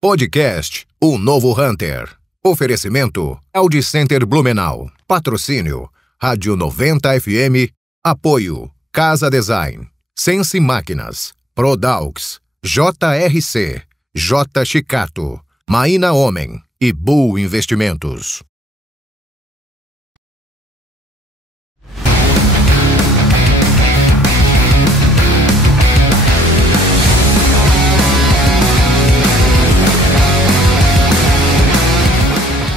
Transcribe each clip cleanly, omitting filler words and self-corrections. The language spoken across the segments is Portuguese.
Podcast O Novo Hunter. Oferecimento Audi Center Blumenau. Patrocínio Rádio 90 FM. Apoio Casa Design, Sense Máquinas, Prodaux, JRC, J Chicato, Maína Homem e Bull Investimentos.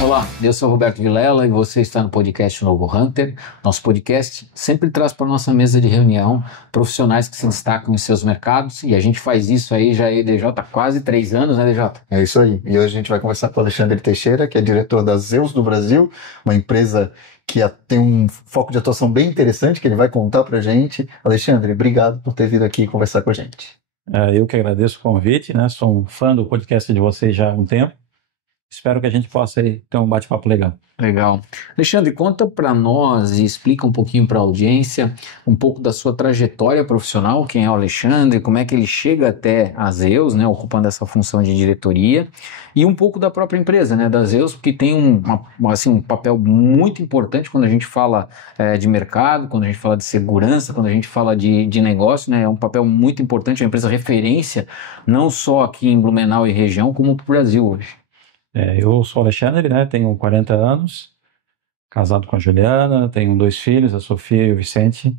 Olá, eu sou Roberto Vilela e você está no podcast Novo Hunter. Nosso podcast sempre traz para a nossa mesa de reunião profissionais que se destacam em seus mercados e a gente faz isso aí já DJ há quase 3 anos, né, DJ? É isso aí. E hoje a gente vai conversar com o Alexandre Teixeira, que é diretor da Zeus do Brasil, uma empresa que tem um foco de atuação bem interessante que ele vai contar para a gente. Alexandre, obrigado por ter vindo aqui conversar com a gente. Eu que agradeço o convite, né? Sou um fã do podcast de vocês já há um tempo. Espero que a gente possa aí ter um bate-papo legal. Legal. Alexandre, conta para nós e explica um pouquinho para a audiência um pouco da sua trajetória profissional, quem é o Alexandre, como é que ele chega até a Zeus, né, ocupando essa função de diretoria, e um pouco da própria empresa, né, da Zeus, que tem um papel muito importante quando a gente fala de mercado, quando a gente fala de segurança, quando a gente fala de negócio, né, é um papel muito importante, é uma empresa referência, não só aqui em Blumenau e região, como para o Brasil hoje. Eu sou Alexandre, né? Tenho 40 anos, casado com a Juliana, tenho 2 filhos, a Sofia e o Vicente.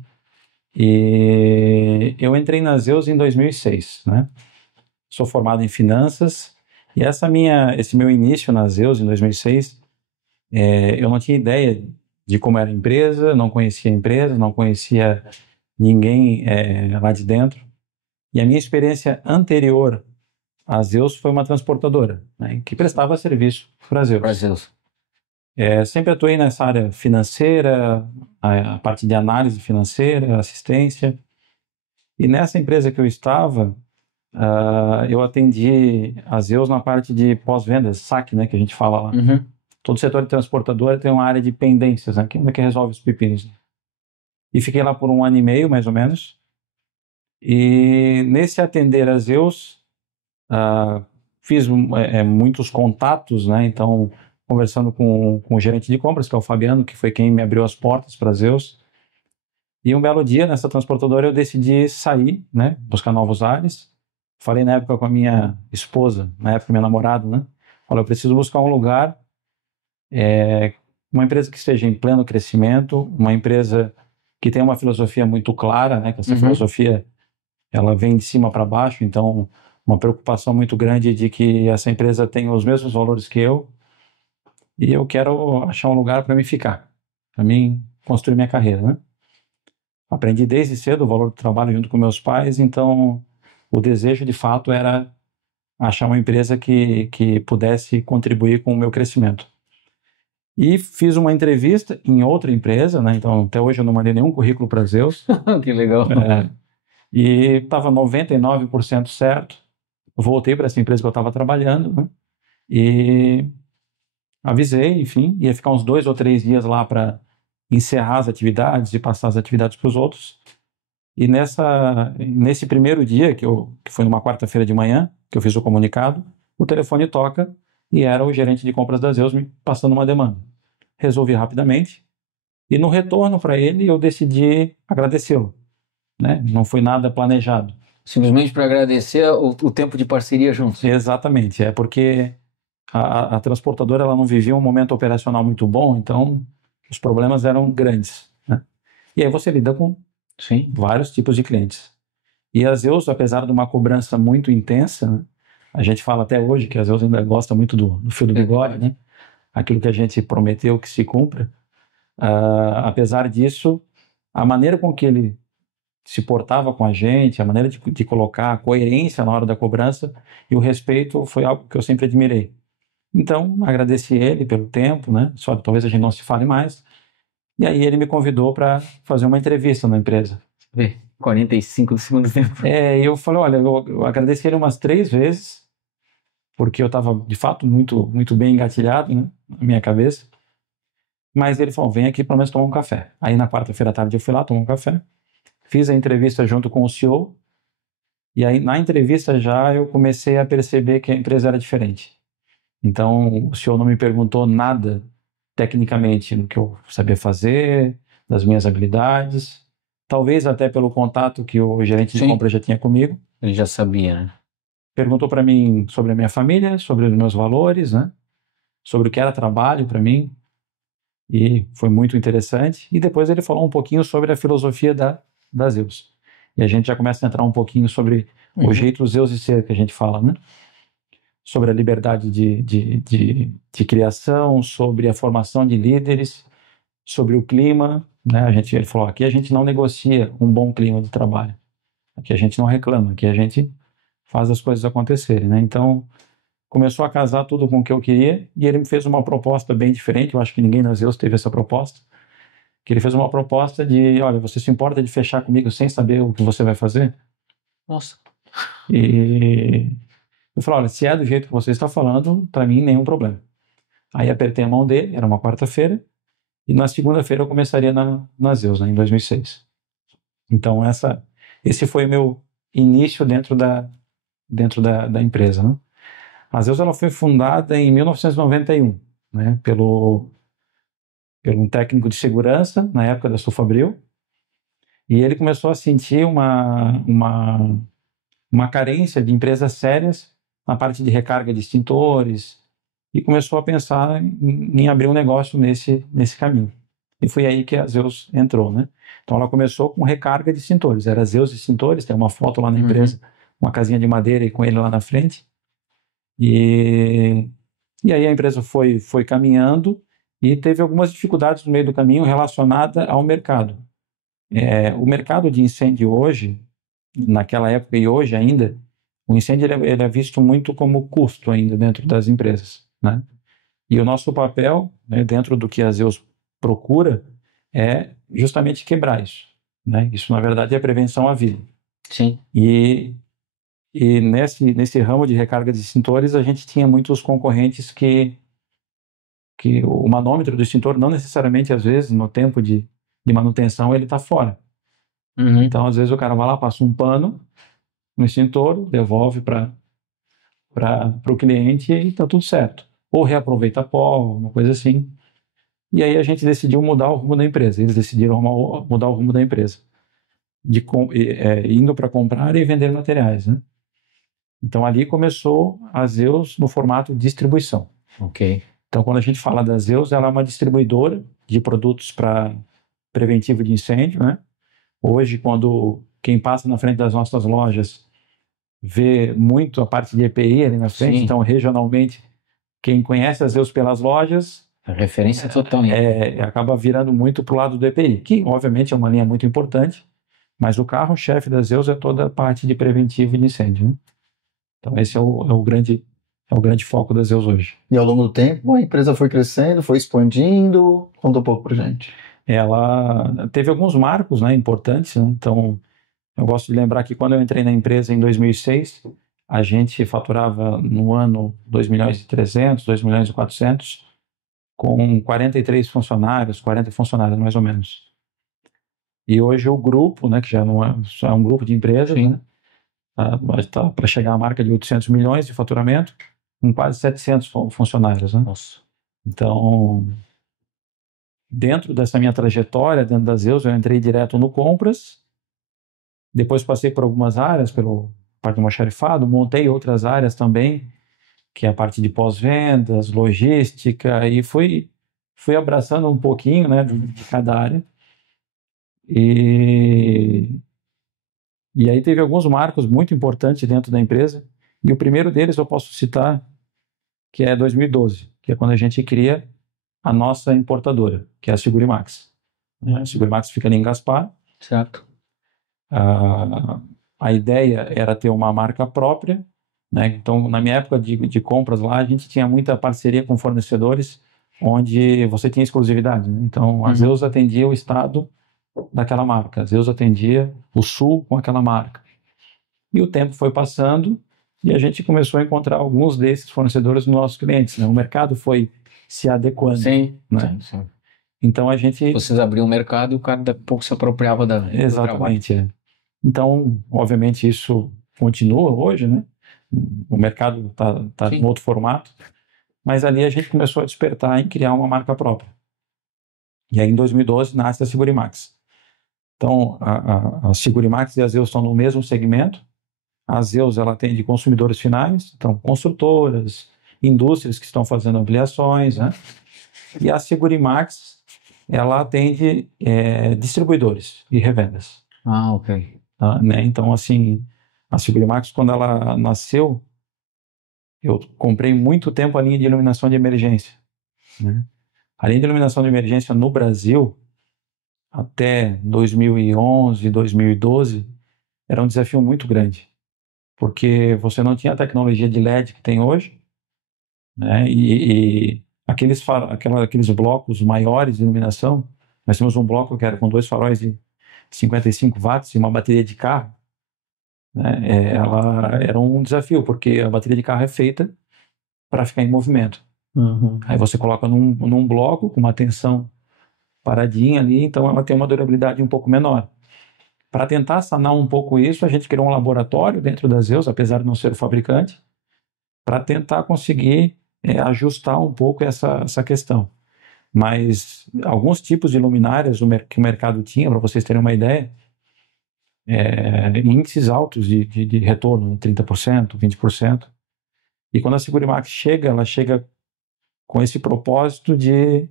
E eu entrei na Zeus em 2006, né? Sou formado em finanças e esse meu início na Zeus em 2006, eu não tinha ideia de como era a empresa, não conhecia a empresa, não conhecia ninguém lá de dentro. E a minha experiência anterior a Zeus foi uma transportadora, né, que prestava serviço para a Zeus. Sempre atuei nessa área financeira, a parte de análise financeira, assistência. E nessa empresa que eu estava, eu atendi a Zeus na parte de pós-vendas, saque, né, que a gente fala lá. Uhum. Todo setor de transportadora tem uma área de pendências, né, que resolve os pepinos. E fiquei lá por 1 ano e meio, mais ou menos. E nesse atender a Zeus, fiz muitos contatos, né? Então, conversando com o gerente de compras, que é o Fabiano, que foi quem me abriu as portas para a Zeus. E um belo dia, nessa transportadora, eu decidi sair, né? Buscar novos ares. Falei na época com a minha esposa, na época minha namorada, né? Falei, eu preciso buscar um lugar, uma empresa que esteja em pleno crescimento, uma empresa que tenha uma filosofia muito clara, né? Que essa filosofia, ela vem de cima para baixo, então uma preocupação muito grande de que essa empresa tenha os mesmos valores que eu, e eu quero achar um lugar para mim ficar, para mim construir minha carreira, né? Aprendi desde cedo o valor do trabalho junto com meus pais, então o desejo de fato era achar uma empresa que pudesse contribuir com o meu crescimento. E fiz uma entrevista em outra empresa, né? Então até hoje eu não mandei nenhum currículo para Zeus. Que legal. E estava 99% certo. Voltei para essa empresa que eu estava trabalhando, né? E avisei, enfim, ia ficar uns 2 ou 3 dias lá para encerrar as atividades e passar as atividades para os outros. E nesse primeiro dia, que foi numa quarta-feira de manhã, que eu fiz o comunicado, o telefone toca e era o gerente de compras da Zeus me passando uma demanda. Resolvi rapidamente e no retorno para ele eu decidi agradecê-lo, né? Não foi nada planejado. Simplesmente para agradecer o tempo de parceria juntos. Exatamente, porque a transportadora ela não vivia um momento operacional muito bom, então os problemas eram grandes, né? E aí você lida com vários tipos de clientes. E a Zeus, apesar de uma cobrança muito intensa, né, a gente fala até hoje que a Zeus ainda gosta muito do fio do bigode, né? Aquilo que a gente prometeu que se cumpra. Apesar disso, a maneira com que ele se portava com a gente, a maneira de colocar a coerência na hora da cobrança e o respeito foi algo que eu sempre admirei. Então, agradeci ele pelo tempo, né? Só talvez a gente não se fale mais. E aí ele me convidou para fazer uma entrevista na empresa. 45 do segundo tempo. Eu falei, olha, eu agradeci ele umas 3 vezes, porque eu estava, de fato, muito, muito bem engatilhado, né, na minha cabeça. Mas ele falou, vem aqui pelo menos tomar um café. Aí na quarta-feira à tarde eu fui lá tomar um café. Fiz a entrevista junto com o CEO E aí, na entrevista já, eu comecei a perceber que a empresa era diferente. Então, o senhor não me perguntou nada tecnicamente do que eu sabia fazer, das minhas habilidades, talvez até pelo contato que o gerente de Sim. compra já tinha comigo. Ele já sabia, né? Perguntou para mim sobre a minha família, sobre os meus valores, né? Sobre o que era trabalho para mim, e foi muito interessante. E depois ele falou um pouquinho sobre a filosofia da Zeus. E a gente já começa a entrar um pouquinho sobre o jeito Zeus de ser, que a gente fala, né? Sobre a liberdade de criação, sobre a formação de líderes, sobre o clima, né? Ele falou, aqui a gente não negocia um bom clima de trabalho, aqui a gente não reclama, aqui a gente faz as coisas acontecerem, né? Então, começou a casar tudo com o que eu queria, e ele me fez uma proposta bem diferente. Eu acho que ninguém na Zeus teve essa proposta, que ele fez uma proposta de, olha, você se importa de fechar comigo sem saber o que você vai fazer? Nossa. E eu falei, olha, se é do jeito que você está falando, para mim nenhum problema. Aí apertei a mão dele, era uma quarta-feira, e na segunda-feira eu começaria na Zeus, né, em 2006. Então esse foi o meu início dentro da empresa, né? A Zeus ela foi fundada em 1991, né, pelo um técnico de segurança na época da Sulfabril, e ele começou a sentir uma carência de empresas sérias na parte de recarga de extintores, e começou a pensar em abrir um negócio nesse caminho. E foi aí que a Zeus entrou, né? Então ela começou com recarga de extintores, era Zeus Extintores, tem uma foto lá na empresa, uma casinha de madeira e com ele lá na frente. E aí a empresa foi caminhando e teve algumas dificuldades no meio do caminho relacionada ao mercado. O mercado de incêndio hoje, naquela época e hoje ainda, o incêndio ele é visto muito como custo ainda dentro das empresas, né? E o nosso papel, né, dentro do que a Zeus procura, é justamente quebrar isso, né? Isso, na verdade, é prevenção à vida. Sim. E nesse ramo de recarga de extintores, a gente tinha muitos concorrentes que o manômetro do extintor não necessariamente, às vezes, no tempo de manutenção, ele está fora. Então, às vezes, o cara vai lá, passa um pano no extintor, devolve para o cliente e está tudo certo. Ou reaproveita pó, uma coisa assim. E aí a gente decidiu mudar o rumo da empresa. Eles decidiram mudar o rumo da empresa, indo para comprar e vender materiais, né? Então ali começou a Zeus no formato de distribuição. Ok. Então quando a gente fala da Zeus, ela é uma distribuidora de produtos para preventivo de incêndio, né? Hoje, quando quem passa na frente das nossas lojas vê muito a parte de EPI ali na frente, Sim. então regionalmente, quem conhece a Zeus pelas lojas, A referência total. acaba virando muito para o lado do EPI, que obviamente é uma linha muito importante, mas o carro-chefe da Zeus é toda a parte de preventivo de incêndio, né? Então esse é o grande foco da Zeus hoje. E ao longo do tempo, a empresa foi crescendo, foi expandindo. Conta um pouco pra gente. Ela teve alguns marcos, né, importantes, né? Então, eu gosto de lembrar que quando eu entrei na empresa em 2006, a gente faturava no ano 2.300.000, 2.400.000, com 43 funcionários, 40 funcionários mais ou menos. E hoje o grupo, né, que já não é um grupo de empresas, né, está para chegar à marca de 800 milhões de faturamento, com quase 700 funcionários, né? Nossa. Então, dentro dessa minha trajetória, dentro da Zeus, eu entrei direto no compras, depois passei por algumas áreas, pela parte do almoxarifado, montei outras áreas também, que é a parte de pós-vendas, logística, e fui abraçando um pouquinho, né, de cada área. E aí teve alguns marcos muito importantes dentro da empresa, e o primeiro deles eu posso citar, que é 2012, que é quando a gente cria a nossa importadora, que é a Segurimax. A Segurimax fica ali em Gaspar. Certo. A ideia era ter uma marca própria, né? Então, na minha época de compras lá, a gente tinha muita parceria com fornecedores, onde você tinha exclusividade, né? Então, a Zeus atendia o estado daquela marca, a Zeus atendia o sul com aquela marca. E o tempo foi passando e a gente começou a encontrar alguns desses fornecedores nos nossos clientes, né? O mercado foi se adequando. Sim, né? sim. Então a gente... Vocês abriam o mercado e o cara daqui a pouco se apropriava da... Exatamente, Então, obviamente, isso continua hoje, né? O mercado está em outro formato, mas ali a gente começou a despertar em criar uma marca própria. E aí em 2012 nasce a Segurimax. Então a Segurimax e a Zeus estão no mesmo segmento. A Zeus ela atende consumidores finais, então construtoras, indústrias que estão fazendo ampliações, né? E a Segurimax ela atende distribuidores e revendas. Ok. Tá, né? Então, assim, a Segurimax, quando ela nasceu, eu comprei muito tempo a linha de iluminação de emergência, né? A linha de iluminação de emergência no Brasil, até 2011, 2012, era um desafio muito grande, porque você não tinha a tecnologia de LED que tem hoje, né? E aqueles blocos maiores de iluminação, nós tínhamos um bloco que era com 2 faróis de 55 watts e uma bateria de carro, né? Ela era um desafio, porque a bateria de carro é feita para ficar em movimento. Uhum. Aí você coloca num bloco com uma tensão paradinha ali, então ela tem uma durabilidade um pouco menor. Para tentar sanar um pouco isso, a gente criou um laboratório dentro da Zeus, apesar de não ser o fabricante, para tentar conseguir ajustar um pouco essa questão. Mas alguns tipos de luminárias que o mercado tinha, para vocês terem uma ideia, índices altos de retorno, 30%, 20%. E quando a Segurimax chega, ela chega com esse propósito de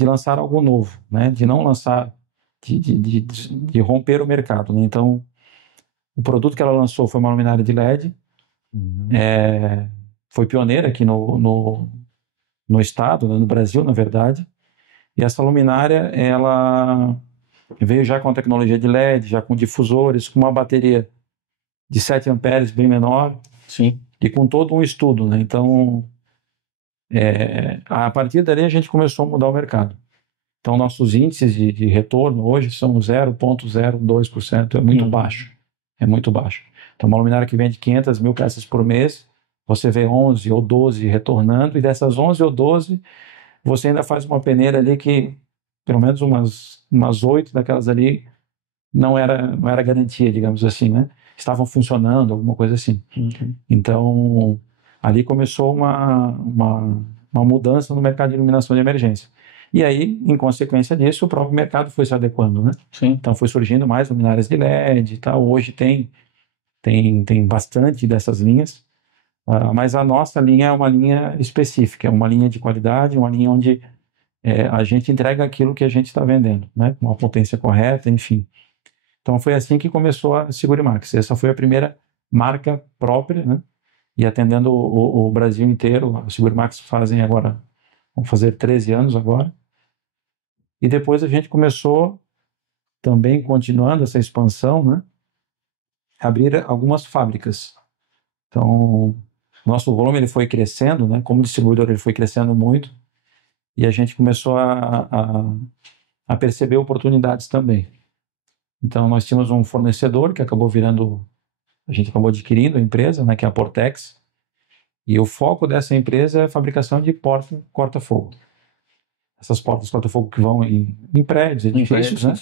lançar algo novo, né? De não lançar, de romper o mercado, né? Então, o produto que ela lançou foi uma luminária de LED, foi pioneira aqui no estado, né? No Brasil, na verdade. E essa luminária, ela veio já com a tecnologia de LED, já com difusores, com uma bateria de 7 amperes bem menor. Sim. E com todo um estudo, né? Então, a partir dali a gente começou a mudar o mercado. Então, nossos índices de retorno hoje são 0,02%, é muito baixo. É muito baixo. Então, uma luminária que vende 500 mil peças por mês, você vê 11 ou 12 retornando, e dessas 11 ou 12, você ainda faz uma peneira ali que, pelo menos umas 8 daquelas ali, não era garantia, digamos assim, né? Estavam funcionando, alguma coisa assim. Então, ali começou uma mudança no mercado de iluminação de emergência. E aí, em consequência disso, o próprio mercado foi se adequando, né? Sim. Então, foi surgindo mais luminárias de LED e tal. Hoje tem bastante dessas linhas, mas a nossa linha é uma linha específica, é uma linha de qualidade, uma linha onde a gente entrega aquilo que a gente está vendendo, né? Com a potência correta, enfim. Então, foi assim que começou a Segurimax. Essa foi a primeira marca própria, né? E atendendo o Brasil inteiro. A Segurimax vão fazer 13 anos agora. E depois a gente começou, também continuando essa expansão, né? A abrir algumas fábricas. Então, nosso volume ele foi crescendo, né? Como distribuidor ele foi crescendo muito. E a gente começou a perceber oportunidades também. Então, nós tínhamos um fornecedor que a gente acabou adquirindo a empresa, né, que é a Portex, e o foco dessa empresa é a fabricação de porta corta-fogo. Essas portas corta-fogo que vão em prédios, edifícios, né?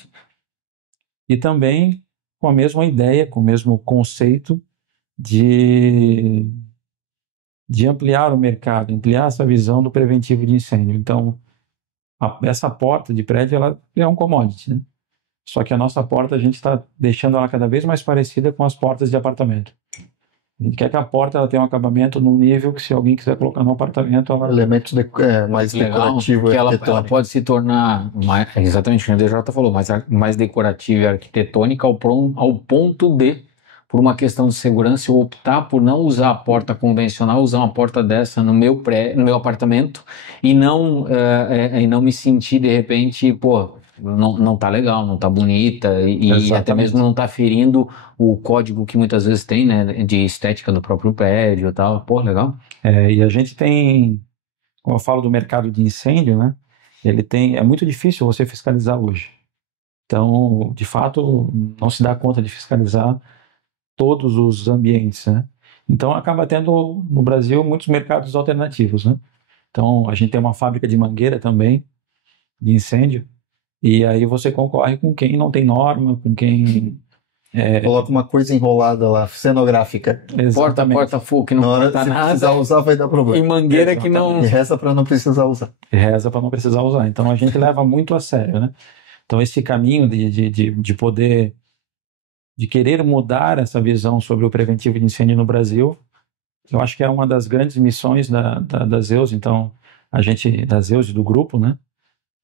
E também com a mesma ideia, com o mesmo conceito de ampliar o mercado, ampliar essa visão do preventivo de incêndio. Então, essa porta de prédio, ela é um commodity, né? Só que a nossa porta, a gente está deixando ela cada vez mais parecida com as portas de apartamento. A gente quer que a porta ela tenha um acabamento num nível que, se alguém quiser colocar no apartamento, ela... Elementos mais decorativo e ela arquitetônico. pode se tornar, exatamente o que o DJ falou, mais decorativa e arquitetônica ao ponto de, por uma questão de segurança, eu optar por não usar a porta convencional, usar uma porta dessa no meu apartamento e não me sentir, de repente, não tá legal, não tá bonita e até mesmo não tá ferindo o código que muitas vezes tem, né, de estética do próprio prédio e tal. Legal. E a gente tem, como eu falo do mercado de incêndio, né, é muito difícil você fiscalizar hoje. Então, de fato, não se dá conta de fiscalizar todos os ambientes, né? Então, acaba tendo no Brasil muitos mercados alternativos, né? Então, a gente tem uma fábrica de mangueira também, de incêndio, e aí você concorre com quem não tem norma, com quem Coloca uma coisa enrolada lá, cenográfica. Porta-fogo que não Na hora corta se nada. precisar usar vai dar E problema. mangueira que não... E reza para não precisar usar. Reza para não precisar usar. Então a gente leva muito a sério, né? Então esse caminho de poder, de querer mudar essa visão sobre o preventivo de incêndio no Brasil, eu acho que é uma das grandes missões da Zeus. Então da Zeus e do grupo, né?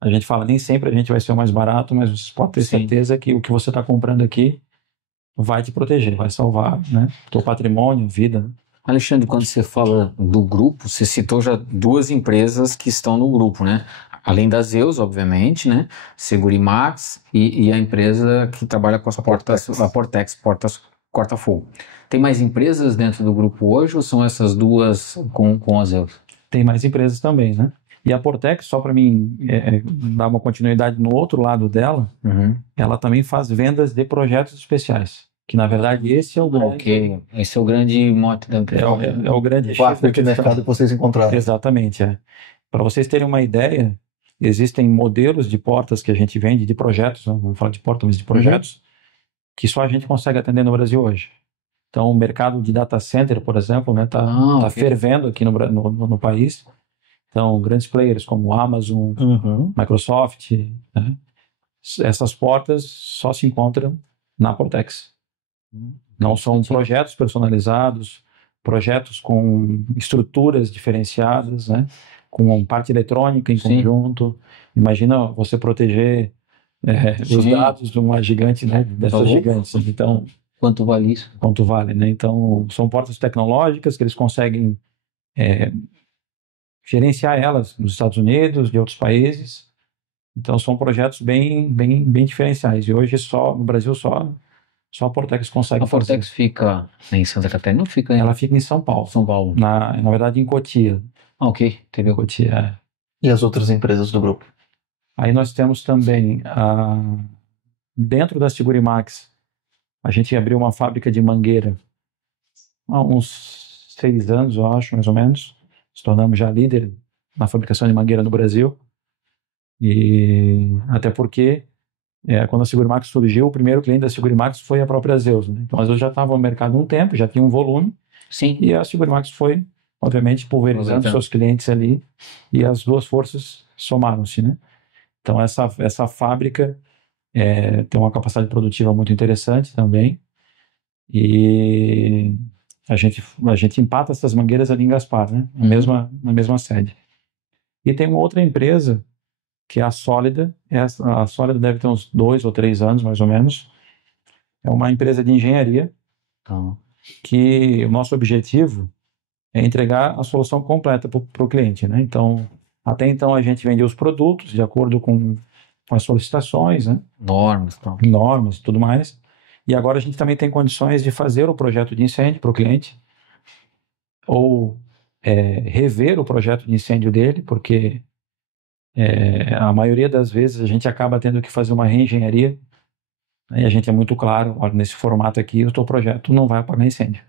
A gente fala, nem sempre a gente vai ser o mais barato, mas você pode ter certeza que o que você está comprando aqui vai te proteger, vai salvar, né? Teu patrimônio, vida, né? Alexandre, quando você fala do grupo, você citou já duas empresas que estão no grupo, né? Além da Zeus, obviamente, né? Segurimax e a empresa que trabalha com as portas, a Portex, portas corta-fogo. Tem mais empresas dentro do grupo hoje ou são essas duas com a Zeus? Tem mais empresas também, né? E a Portex, só para mim dar uma continuidade no outro lado dela, ela também faz vendas de projetos especiais. Que na verdade esse é o grande... Esse é o grande mote da empresa. É o grande Parte de mercado que vocês encontraram. Exatamente, Para vocês terem uma ideia, existem modelos de portas que a gente vende, de projetos, não vamos falar de porta, mas de projetos, que só a gente consegue atender no Brasil hoje. Então o mercado de data center, por exemplo, né, tá fervendo aqui no país. Então grandes players como Amazon, Microsoft, né? Essas portas só se encontram na Portex. Não são projetos personalizados, projetos com estruturas diferenciadas, né? Com parte eletrônica em conjunto. Imagina você proteger os dados de uma gigante, né? Dessas gigantes. Então, quanto vale isso? Quanto vale, né? Então, são portas tecnológicas que eles conseguem gerenciar elas nos Estados Unidos, de outros países. Então, são projetos bem diferenciais. E hoje, no Brasil, só a Portex consegue fazer. A Portex fica em Santa Catarina ou fica Ela fica em São Paulo. São Paulo. Na verdade, em Cotia. Ok, entendeu? Cotia, E as outras empresas do grupo? Aí nós temos também, dentro da Segurimax, a gente abriu uma fábrica de mangueira há uns 6 anos, eu acho, mais ou menos. Nos tornamos já líder na fabricação de mangueira no Brasil. E até porque quando a Segurimax surgiu, o primeiro cliente da Segurimax foi a própria Zeus, né? Então a Zeus já estava no mercado há um tempo, já tinha um volume. Sim. E a Segurimax foi, obviamente, pulverizando seus clientes ali, e as duas forças somaram-se, né? Então essa fábrica tem uma capacidade produtiva muito interessante também, e a gente empata essas mangueiras ali em Gaspar, né? Na mesma sede. E tem uma outra empresa que é a Sólida. A Sólida deve ter uns 2 ou 3 anos, mais ou menos. É uma empresa de engenharia que o nosso objetivo é entregar a solução completa para o cliente, né? Então, até então a gente vendia os produtos de acordo com as solicitações, né? Normas e tudo mais. E agora a gente também tem condições de fazer o projeto de incêndio para o cliente, ou rever o projeto de incêndio dele, porque a maioria das vezes a gente acaba tendo que fazer uma reengenharia, né? E a gente é muito claro, olha, nesse formato aqui o teu projeto não vai apagar incêndio.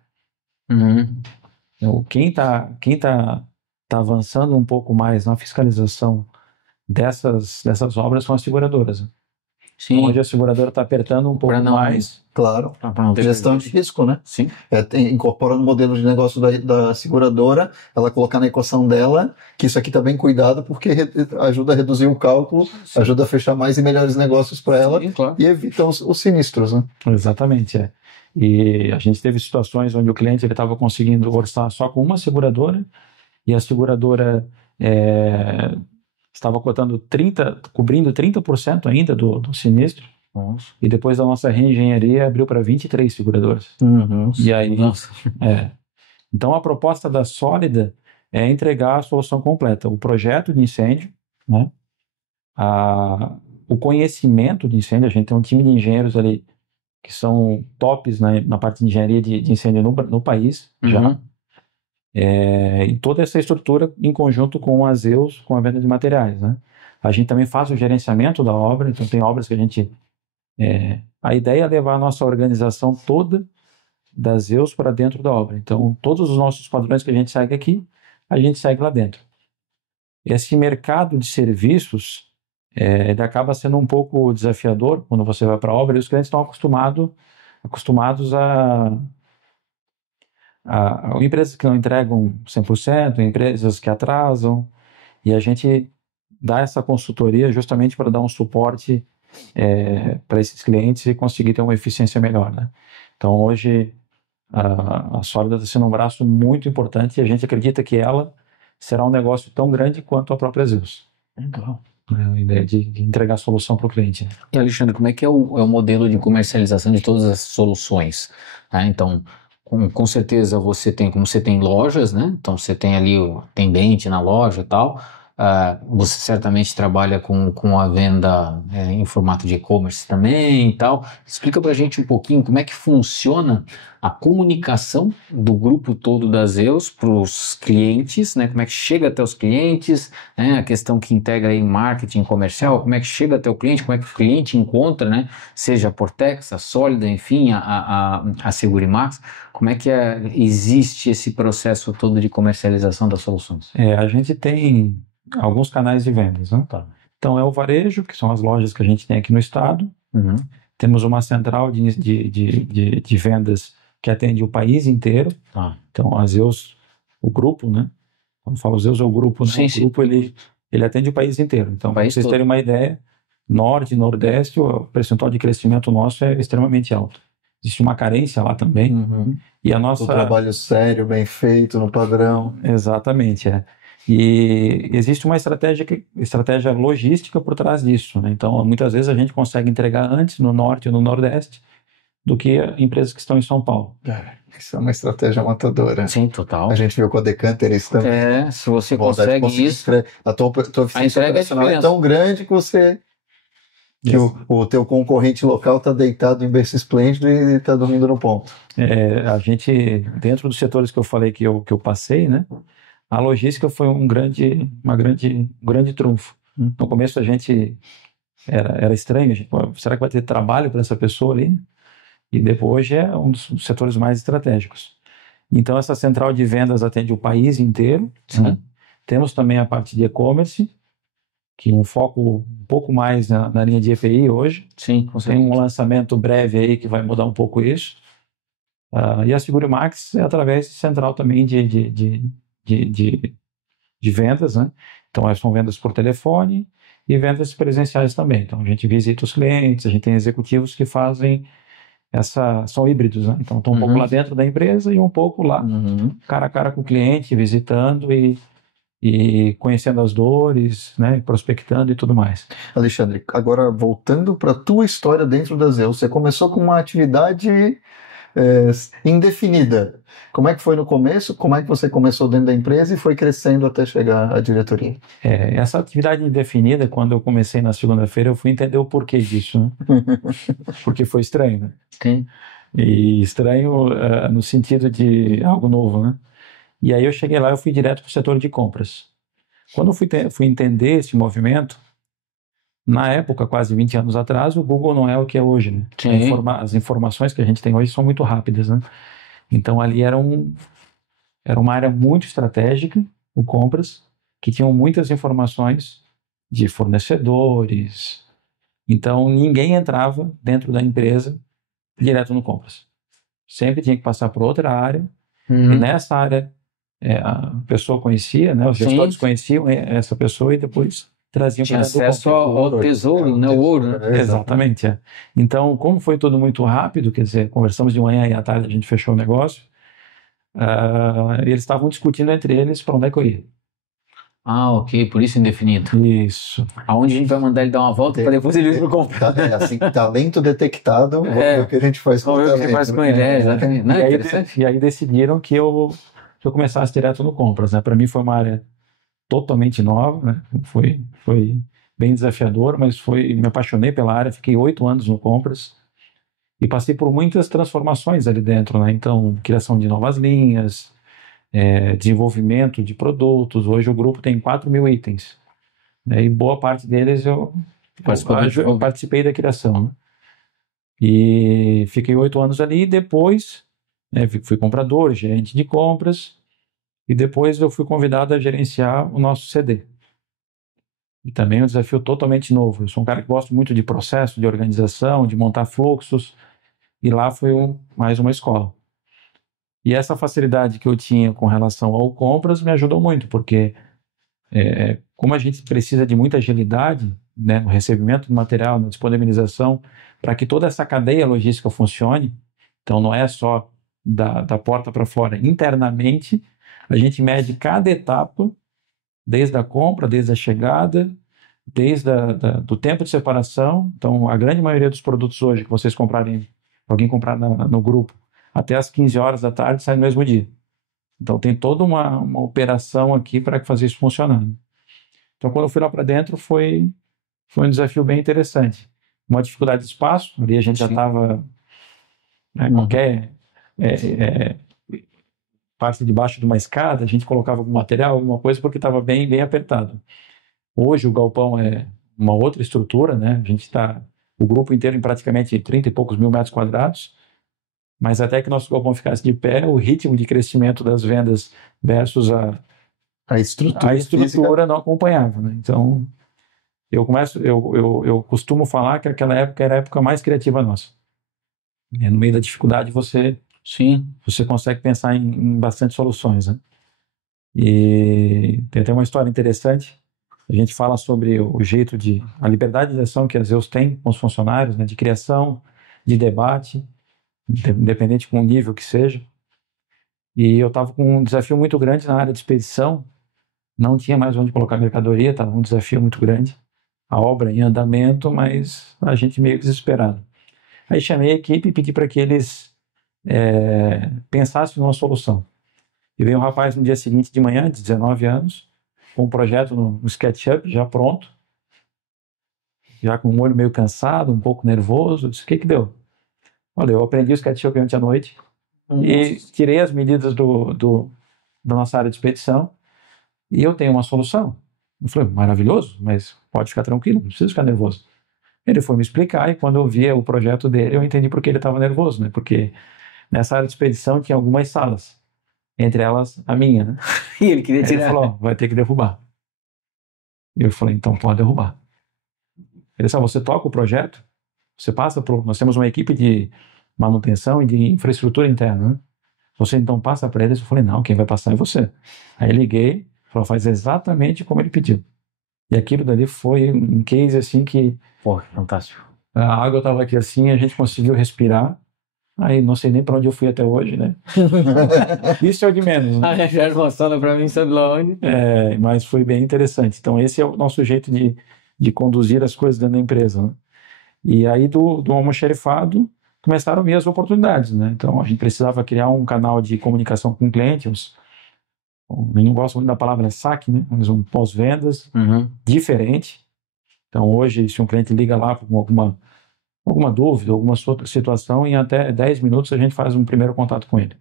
Então, quem tá avançando um pouco mais na fiscalização dessas obras são as seguradoras. Sim. Onde a seguradora está apertando um pouco mais. Claro. Gestão de risco, né? Sim. Incorporando o modelo de negócio da seguradora, ela colocar na equação dela que isso aqui está bem cuidado, porque ajuda a reduzir o cálculo, ajuda a fechar mais e melhores negócios para ela. Sim, claro. E evita os sinistros, né? Exatamente, E a gente teve situações onde o cliente estava conseguindo orçar só com uma seguradora, e a seguradora estava cobrindo 30% ainda do sinistro. Nossa. E depois da nossa reengenharia abriu para 23 seguradoras. E aí, então a proposta da Sólida é entregar a solução completa, o projeto de incêndio, né? O conhecimento de incêndio. A gente tem um time de engenheiros ali que são tops na parte de engenharia de incêndio no país, já. E toda essa estrutura em conjunto com a Zeus, com a venda de materiais, né? A gente também faz o gerenciamento da obra. Então tem obras que a gente... a ideia é levar a nossa organização toda da Zeus para dentro da obra. Então todos os nossos padrões que a gente segue aqui, a gente segue lá dentro. Esse mercado de serviços ele acaba sendo um pouco desafiador quando você vai para a obra, e os clientes estão acostumados acostumados a empresas que não entregam 100%, empresas que atrasam, e a gente dá essa consultoria justamente para dar um suporte para esses clientes e conseguir ter uma eficiência melhor, né? Então, hoje, a Sólida está sendo um braço muito importante e a gente acredita que ela será um negócio tão grande quanto a própria Zeus. Legal. A ideia de entregar a solução para o cliente. E Alexandre, como é que é o modelo de comercialização de todas as soluções? Tá? Então, com certeza você tem lojas, né? Então você tem ali o atendente na loja e tal. Você certamente trabalha com a venda em formato de e-commerce também e tal. Explica pra gente um pouquinho como é que funciona a comunicação do grupo todo da Zeus para os clientes, né? Como é que chega até os clientes, né? A questão que integra aí marketing comercial, como é que chega até o cliente, como é que o cliente encontra, né? Seja a Portex, a Sólida, enfim, a Segurimax, como é que existe esse processo todo de comercialização das soluções? A gente tem alguns canais de vendas, né? Tá. Então é o varejo, que são as lojas que a gente tem aqui no estado. Uhum. Temos uma central de vendas que atende o país inteiro. Tá. Então a Zeus, o grupo, né? Quando falo Zeus é o grupo, né? Sim, O grupo ele atende o país inteiro. Então, para vocês terem uma ideia, norte e nordeste, o percentual de crescimento nosso é extremamente alto. Existe uma carência lá também. Uhum. E a nossa... O trabalho sério, bem feito, no padrão. Exatamente, E existe uma estratégia logística por trás disso, né? Então, muitas vezes a gente consegue entregar antes no norte ou no nordeste do que empresas que estão em São Paulo. Isso é uma estratégia matadora. Sim, total. A gente viu com a Decanter isso também. Se você consegue isso... A tua eficiência operacional é tão grande que o teu concorrente local está deitado em berço esplêndido e está dormindo no ponto. A gente, dentro dos setores que eu falei que eu passei, né? A logística foi um grande trunfo. No começo a gente era estranho, será que vai ter trabalho para essa pessoa ali? E depois é um dos setores mais estratégicos. Então essa central de vendas atende o país inteiro. Né? Temos também a parte de e-commerce, que um foco um pouco mais na linha de EPI hoje. Sim, tem um lançamento breve aí que vai mudar um pouco isso. E a Segurimax é através de central também de vendas, né? Então são vendas por telefone e vendas presenciais também. Então a gente visita os clientes, a gente tem executivos que fazem são híbridos, né? Então estão um pouco lá dentro da empresa e um pouco lá cara a cara com o cliente, visitando e conhecendo as dores, né? Prospectando e tudo mais. Alexandre, agora voltando para a tua história dentro da Zeus, você começou com uma atividade indefinida. Como é que foi no começo? Como é que você começou dentro da empresa e foi crescendo até chegar à diretoria? Essa atividade indefinida, quando eu comecei na segunda-feira, eu fui entender o porquê disso, né? Porque foi estranho, né? Sim. E estranho no sentido de algo novo, né? E aí eu cheguei lá, eu fui direto para o setor de compras. Quando eu fui entender esse movimento, na época, quase 20 anos atrás, o Google não é o que é hoje, né? As informações que a gente tem hoje são muito rápidas, né? Então ali era uma área muito estratégica, o compras, que tinham muitas informações de fornecedores. Então ninguém entrava dentro da empresa direto no compras. Sempre tinha que passar por outra área. E nessa área a pessoa conhecia, né? Os gestores conheciam essa pessoa e depois traziam para dentro do acesso ao tesouro, né? O ouro, né? Exatamente. Então, como foi tudo muito rápido, quer dizer, conversamos de manhã e à tarde a gente fechou o negócio, eles estavam discutindo entre eles para onde é que eu ia. Ok, por isso indefinido. Isso. Aonde a gente vai mandar ele dar uma volta para depois ele ir pro assim, talento detectado, vamos ver o que a gente faz com o talento. O que faz com ele, exatamente. E aí decidiram que eu começasse direto no compras, né? Para mim foi uma área totalmente nova, né? Foi bem desafiador, mas me apaixonei pela área, fiquei 8 anos no compras e passei por muitas transformações ali dentro, né? Então, criação de novas linhas, desenvolvimento de produtos. Hoje o grupo tem 4.000 itens, né? E boa parte deles eu participei da criação, né? E fiquei 8 anos ali e depois fui comprador, gerente de compras. E depois eu fui convidado a gerenciar o nosso CD. E também um desafio totalmente novo. Eu sou um cara que gosta muito de processo, de organização, de montar fluxos. e lá foi mais uma escola. E essa facilidade que eu tinha com relação ao compras me ajudou muito, porque como a gente precisa de muita agilidade, né, no recebimento do material, na disponibilização, para que toda essa cadeia logística funcione, então não é só da porta para fora, internamente, a gente mede cada etapa, desde a compra, desde a chegada, desde do tempo de separação. Então, a grande maioria dos produtos hoje que vocês comprarem, alguém comprar no grupo, até as 15 horas da tarde sai no mesmo dia. Então, tem toda uma operação aqui para fazer isso funcionar. Então, quando eu fui lá para dentro, foi um desafio bem interessante. Uma dificuldade de espaço, ali a gente já estava... qualquer parte de baixo de uma escada, a gente colocava algum material, alguma coisa, porque estava bem, bem apertado. Hoje o galpão é uma outra estrutura, né? A gente está, o grupo inteiro em praticamente 30 e poucos mil metros quadrados, mas até que nosso galpão ficasse de pé, o ritmo de crescimento das vendas versus a estrutura não acompanhava, né? Então, eu costumo falar que aquela época era a época mais criativa nossa. No meio da dificuldade, você consegue pensar em bastante soluções, né? E tem até uma história interessante. A gente fala sobre o jeito a liberdade de ação que a Zeus tem com os funcionários, né? De criação, de debate, independente com o nível que seja. E eu estava com um desafio muito grande na área de expedição. Não tinha mais onde colocar mercadoria, estava um desafio muito grande. A obra em andamento, mas a gente meio desesperado. Aí chamei a equipe e pedi para que eles pensassem numa solução. E veio um rapaz no dia seguinte de manhã, de 19 anos, com um projeto no SketchUp já pronto, já com o olho meio cansado, um pouco nervoso. Eu disse: o que deu? Olha, eu aprendi o SketchUp ontem à noite e tirei as medidas da nossa área de expedição e eu tenho uma solução. Eu falei: maravilhoso, mas pode ficar tranquilo, não precisa ficar nervoso. Ele foi me explicar e quando eu vi o projeto dele, eu entendi por que ele estava nervoso, né? Porque nessa área de expedição tinha algumas salas, entre elas a minha, né? E ele queria tirar. Ele falou: vai ter que derrubar. E eu falei: então pode derrubar. Ele disse: você toca o projeto, você passa nós temos uma equipe de manutenção e de infraestrutura interna, né? Você então passa para eles. Eu falei: não, quem vai passar é você. Aí liguei, falou: faz exatamente como ele pediu. E aquilo dali foi um case assim que... Pô, fantástico. A água estava aqui assim, a gente conseguiu respirar. Aí não sei nem para onde eu fui até hoje, né? Isso é o de menos, né? Arranjaram uma sala para mim, sabe lá onde? Mas foi bem interessante. Então esse é o nosso jeito de conduzir as coisas dentro da empresa, né? E aí do almoxarifado começaram a vir as oportunidades, né? Então a gente precisava criar um canal de comunicação com clientes. Eu não gosto muito da palavra saque, né? Mas um pós-vendas diferente. Então hoje, se um cliente liga lá com alguma dúvida, alguma situação, em até 10 minutos a gente faz um primeiro contato com ele.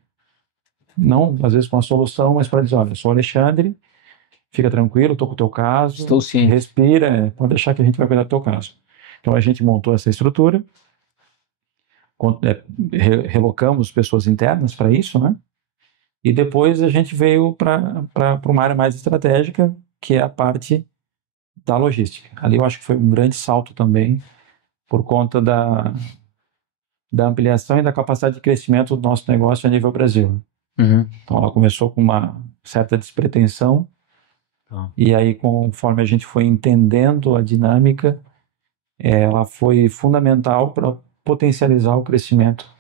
Não, às vezes com a solução, mas para dizer: olha, eu sou o Alexandre, fica tranquilo, estou com o teu caso, estou ciente, respira, pode deixar que a gente vai cuidar do teu caso. Então a gente montou essa estrutura, relocamos pessoas internas para isso, né? E depois a gente veio para uma área mais estratégica, que é a parte da logística. Ali eu acho que foi um grande salto também, por conta da ampliação e da capacidade de crescimento do nosso negócio a nível Brasil. Então ela começou com uma certa despretensão, e aí conforme a gente foi entendendo a dinâmica, ela foi fundamental para potencializar o crescimento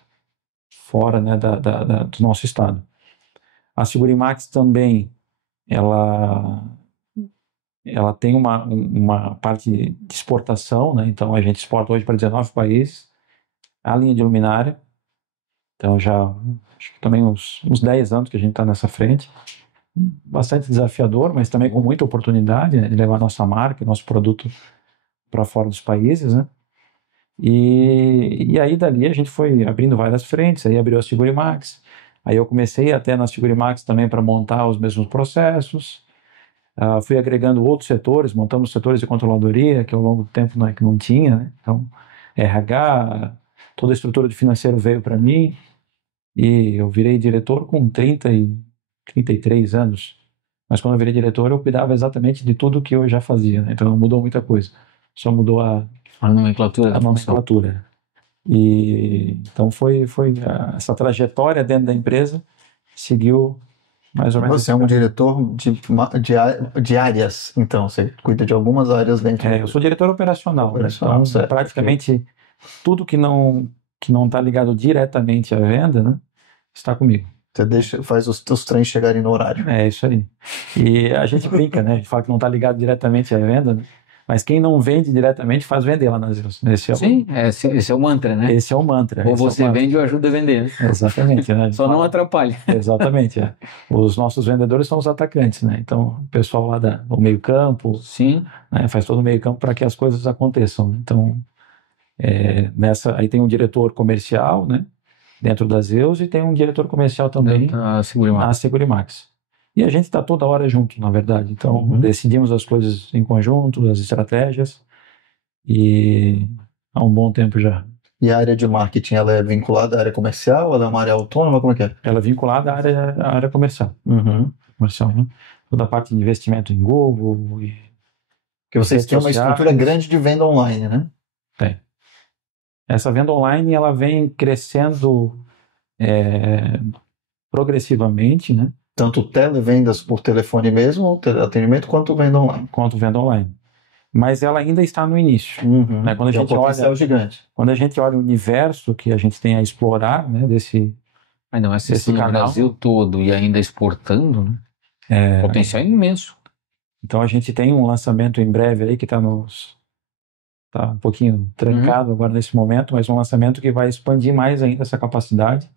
fora, né, do nosso estado. A Segurimax também, ela tem uma parte de exportação, né? Então a gente exporta hoje para 19 países a linha de luminária. Então já acho que também uns 10 anos que a gente está nessa frente. Bastante desafiador, mas também com muita oportunidade, né, de levar nossa marca, nosso produto para fora dos países, né? E aí dali a gente foi abrindo várias frentes. Aí abriu a Segurimax. Aí eu comecei até na Segurimax também para montar os mesmos processos. Fui agregando outros setores, montamos setores de controladoria, que ao longo do tempo que não tinha, né? Então, RH, toda a estrutura de financeiro veio para mim, e eu virei diretor com 33 anos. Mas quando eu virei diretor, eu cuidava exatamente de tudo que eu já fazia, né? Então não mudou muita coisa, só mudou a nomenclatura. A nomenclatura. E então foi essa trajetória dentro da empresa seguiu mais ou menos. Você é um diretor de áreas, então você cuida de algumas áreas dentro. Eu sou diretor operacional, então certo, praticamente tudo que não está ligado diretamente à venda, né, está comigo. Você faz os trens chegarem no horário. É isso aí. E a gente brinca, né? A gente fala que não está ligado diretamente à venda, né? Mas quem não vende diretamente faz vender lá nas Zeus. Sim, esse é o mantra, né? Esse é o mantra. Ou você vende ou ajuda a vender, né? Exatamente. Né? Só não atrapalha. Exatamente. Os nossos vendedores são os atacantes, né? Então, o pessoal lá do meio-campo, sim, né, faz todo o meio-campo para que as coisas aconteçam. Então, aí tem um diretor comercial, né? Dentro da Zeus, e tem um diretor comercial também na Segurimax. E a gente está toda hora junto, na verdade. Então, decidimos as coisas em conjunto, as estratégias, e há um bom tempo já. E a área de marketing, ela é vinculada à área comercial? Ela é uma área autônoma? Como é que é? Ela é vinculada à área comercial. Comercial, né? Toda a parte de investimento em Google. Porque vocês têm uma estrutura grande de venda online, né? Tem. Essa venda online, ela vem crescendo progressivamente, né? Tanto televendas por telefone mesmo, ou atendimento, quanto venda online. Quanto venda online. Mas ela ainda está no início. Né? Quando a gente olha, gigante. Quando a gente olha o universo que a gente tem a explorar, né, desse desse canal, no Brasil todo e ainda exportando, né? O potencial é imenso. Então a gente tem um lançamento em breve aí que está um pouquinho trancado agora nesse momento, mas um lançamento que vai expandir mais ainda essa capacidade.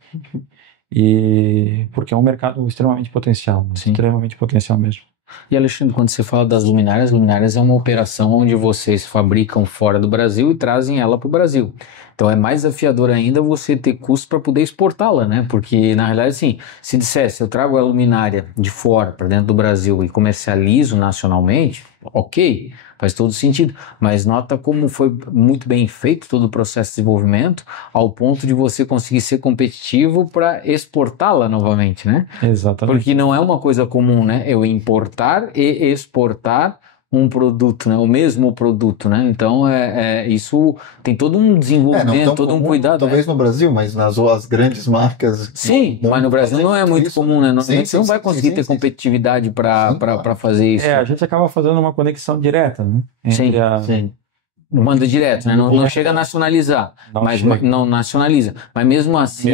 E porque é um mercado extremamente potencial, extremamente potencial mesmo. E Alexandre, quando você fala das luminárias é uma operação onde vocês fabricam fora do Brasil e trazem ela para o Brasil. Então é mais desafiador ainda você ter custo para poder exportá-la, né? Porque na realidade, assim, se dissesse eu trago a luminária de fora para dentro do Brasil e comercializo nacionalmente, ok, faz todo sentido. Mas nota como foi muito bem feito todo o processo de desenvolvimento ao ponto de você conseguir ser competitivo para exportá-la novamente, né? Exatamente. Porque não é uma coisa comum, né? Eu importar e exportar um produto, né? O mesmo produto, né? Então, isso tem todo um desenvolvimento, todo um cuidado. Talvez no Brasil, mas as grandes marcas... Sim, mas no Brasil não é muito comum, né? Você não vai conseguir ter competitividade para fazer isso. A gente acaba fazendo uma conexão direta, né? Sim. Manda direto, né? Não chega a nacionalizar, não nacionaliza. Mas mesmo assim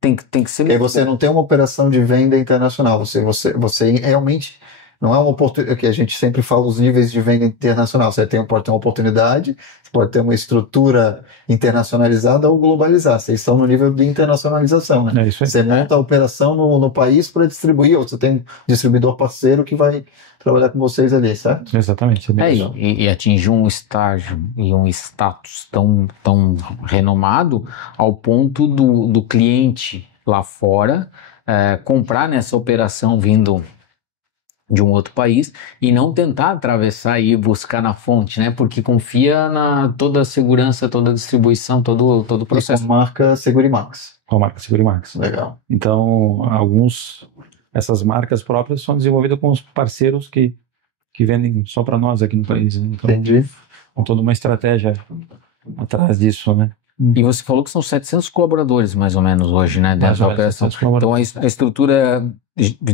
tem que ser... Porque você não tem uma operação de venda internacional, você realmente... Não é uma oportunidade, que a gente sempre fala os níveis de venda internacional. Você pode ter uma oportunidade, você pode ter uma estrutura internacionalizada ou globalizar. Vocês estão no nível de internacionalização, né? Você monta a operação no país para distribuir, ou você tem um distribuidor parceiro que vai trabalhar com vocês ali, certo? Exatamente. E atingir um estágio e um status tão renomado ao ponto do cliente lá fora comprar nessa operação vindo de um outro país e não tentar atravessar e ir buscar na fonte, né? Porque confia na toda a segurança, toda a distribuição, todo o processo. E com a marca Segurimax. Com a marca Segurimax. Legal. Então, essas marcas próprias são desenvolvidas com os parceiros que vendem só para nós aqui no país. Né? Então, entendi. Com toda uma estratégia atrás disso, né? E você falou que são 700 colaboradores, mais ou menos, hoje, né, dentro da operação. Então, a estrutura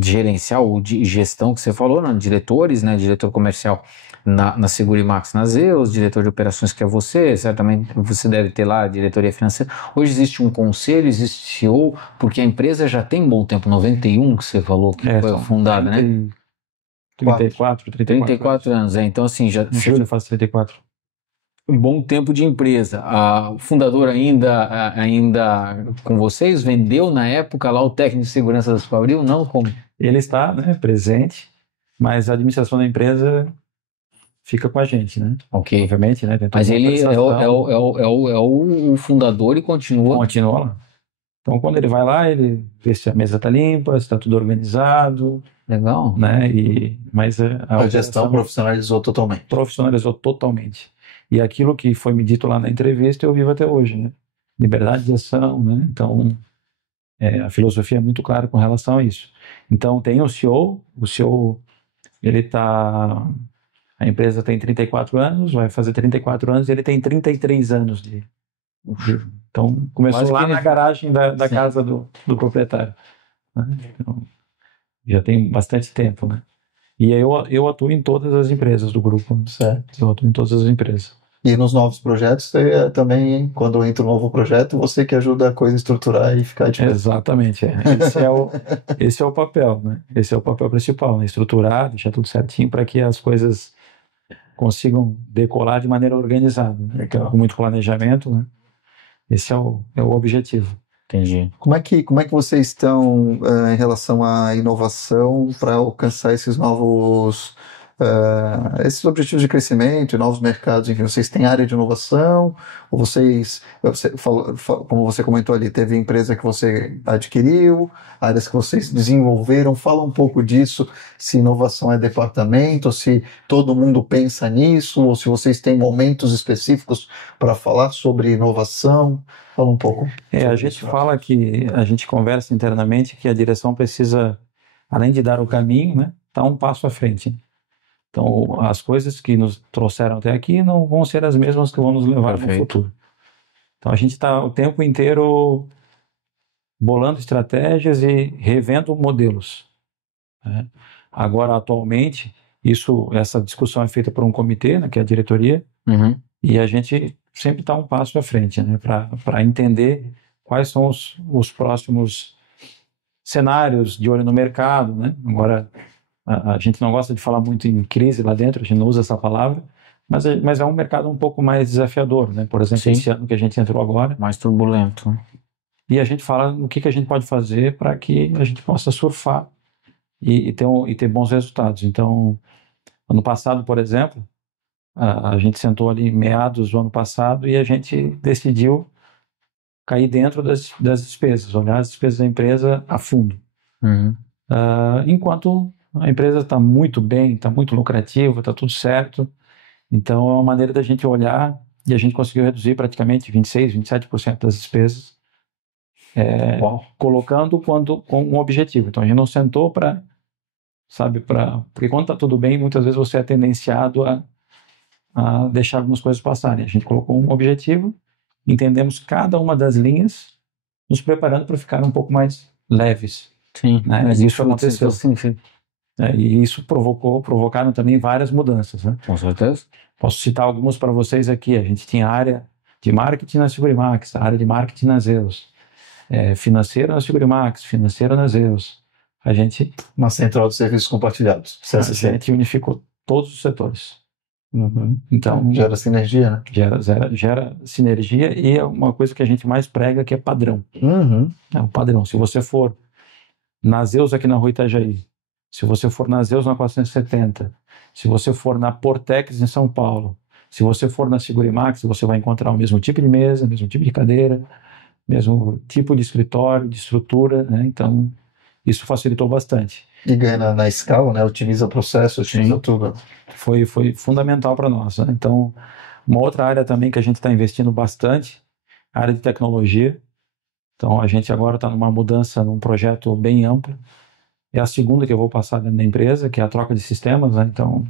gerencial ou de gestão que você falou, né, diretores, né, diretor comercial na Segurimax, na Zeus, diretor de operações que é você, certamente você deve ter lá a diretoria financeira. Hoje existe um conselho, existe CEO, porque a empresa já tem um bom tempo, 91 que você falou que foi fundada, né? 34 anos, então assim, já... Em julho faz 34. Um bom tempo de empresa. O fundador ainda com vocês vendeu na época lá o técnico de segurança da Supabril? Não, como? Ele está, né, presente, mas a administração da empresa fica com a gente, né? Ok. Obviamente, né? Mas ele é o fundador e continua lá. Então, quando ele vai lá, ele vê se a mesa está limpa, se está tudo organizado. Legal. Né? Mas a gestão profissionalizou totalmente. Profissionalizou totalmente. E aquilo que foi me dito lá na entrevista, eu vivo até hoje, né? Liberdade de ação, né? Então, a filosofia é muito clara com relação a isso. Então, tem o CEO, a empresa tem 34 anos, vai fazer 34 anos, e ele tem 33 anos Então, começou Quase lá que- na garagem da Sim. casa do proprietário, né? Então, já tem bastante tempo, né? E aí eu atuo em todas as empresas do grupo, né? Certo. Eu atuo em todas as empresas. E nos novos projetos, também, quando entra um novo projeto, você que ajuda a coisa a estruturar e ficar de pé. Exatamente. Esse é o papel, né? Esse é o papel principal, né? Estruturar, deixar tudo certinho para que as coisas consigam decolar de maneira organizada, né? Legal. Com muito planejamento, né? Esse é o objetivo. Entendi. Como é que vocês estão em relação à inovação para alcançar esses novos esses objetivos de crescimento e novos mercados? Enfim, vocês têm área de inovação? Ou você como você comentou ali, teve empresa que você adquiriu, áreas que vocês desenvolveram? Fala um pouco disso, se inovação é departamento, ou se todo mundo pensa nisso, ou se vocês têm momentos específicos para falar sobre inovação. Fala um pouco. A gente fala que a gente conversa internamente que a direção precisa, além de dar o caminho, né, dar um passo à frente. Então, as coisas que nos trouxeram até aqui não vão ser as mesmas que vão nos levar no futuro. Então, a gente está o tempo inteiro bolando estratégias e revendo modelos, né? Agora, atualmente, essa discussão é feita por um comitê, né, que é a diretoria, Uhum. e a gente sempre está um passo à frente, né, para entender quais são os próximos cenários de olho no mercado, né? Agora, a gente não gosta de falar muito em crise lá dentro, a gente não usa essa palavra, mas é um mercado um pouco mais desafiador, né? Por exemplo, Sim. esse ano que a gente entrou agora. Mais turbulento, né? E a gente fala o que a gente pode fazer para que a gente possa surfar e ter bons resultados. Então, ano passado, por exemplo, a gente sentou ali em meados do ano passado e a gente decidiu cair dentro das despesas, olhar as despesas da empresa a fundo. Uhum. Enquanto a empresa está muito bem, está muito lucrativa, está tudo certo. Então, é uma maneira da gente olhar e a gente conseguiu reduzir praticamente 26%, 27% das despesas, colocando com um objetivo. Então, a gente não sentou para, porque quando está tudo bem, muitas vezes você é tendenciado a deixar algumas coisas passarem. A gente colocou um objetivo, entendemos cada uma das linhas, nos preparando para ficar um pouco mais leves. Sim, né? mas Isso aconteceu. Sim. E isso provocaram também várias mudanças, né? Com certeza. Posso citar algumas para vocês aqui. A gente tinha a área de marketing na Segurimax, a área de marketing na Zeus, financeira na Segurimax, financeira na Zeus. A gente... Uma central de serviços compartilhados. A gente unificou todos os setores. Uhum. Então, gera sinergia, né? Gera sinergia e é uma coisa que a gente mais prega, que é padrão. Uhum. É um padrão. Se você for na Zeus aqui na Rua Itajaí, se você for na Zeus na 470, se você for na Portex em São Paulo, se você for na Segurimax, você vai encontrar o mesmo tipo de mesa, o mesmo tipo de cadeira, mesmo tipo de escritório, de estrutura, né? Então, isso facilitou bastante. E ganha na escala, né? Otimiza o processo, otimiza tudo. Foi fundamental para nós, né? Então, uma outra área também que a gente está investindo bastante, a área de tecnologia. Então, a gente agora está numa mudança, num projeto bem amplo. É a segunda que eu vou passar dentro da empresa, que é a troca de sistemas, né? Então,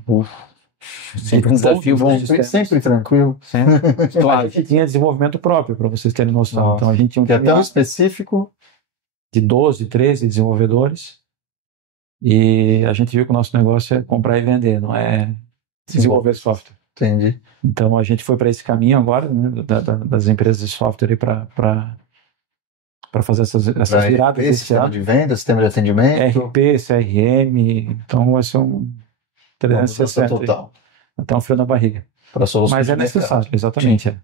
sempre um desafio. Sempre tranquilo. Claro, a gente tinha desenvolvimento próprio, para vocês terem noção. Nossa. Então, a gente tinha um que é time tão específico de 12, 13 desenvolvedores, e a gente viu que o nosso negócio é comprar e vender, não é desenvolver software. Entendi. Então, a gente foi para esse caminho agora, né? Das empresas de software para fazer essas viradas esse sistema de venda, sistema de atendimento. RP, CRM, então vai ser um 360 total. Até um frio na barriga. Para soluções. Mas é necessário, exatamente.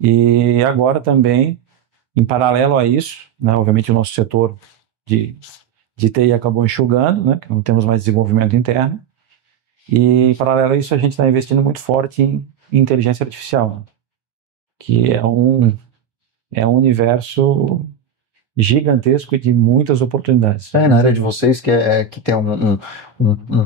E agora também, em paralelo a isso, né, obviamente o nosso setor de TI acabou enxugando, né, que não temos mais desenvolvimento interno, e em paralelo a isso a gente está investindo muito forte em inteligência artificial, né, que é um universo gigantesco e de muitas oportunidades. Na área de vocês, que tem um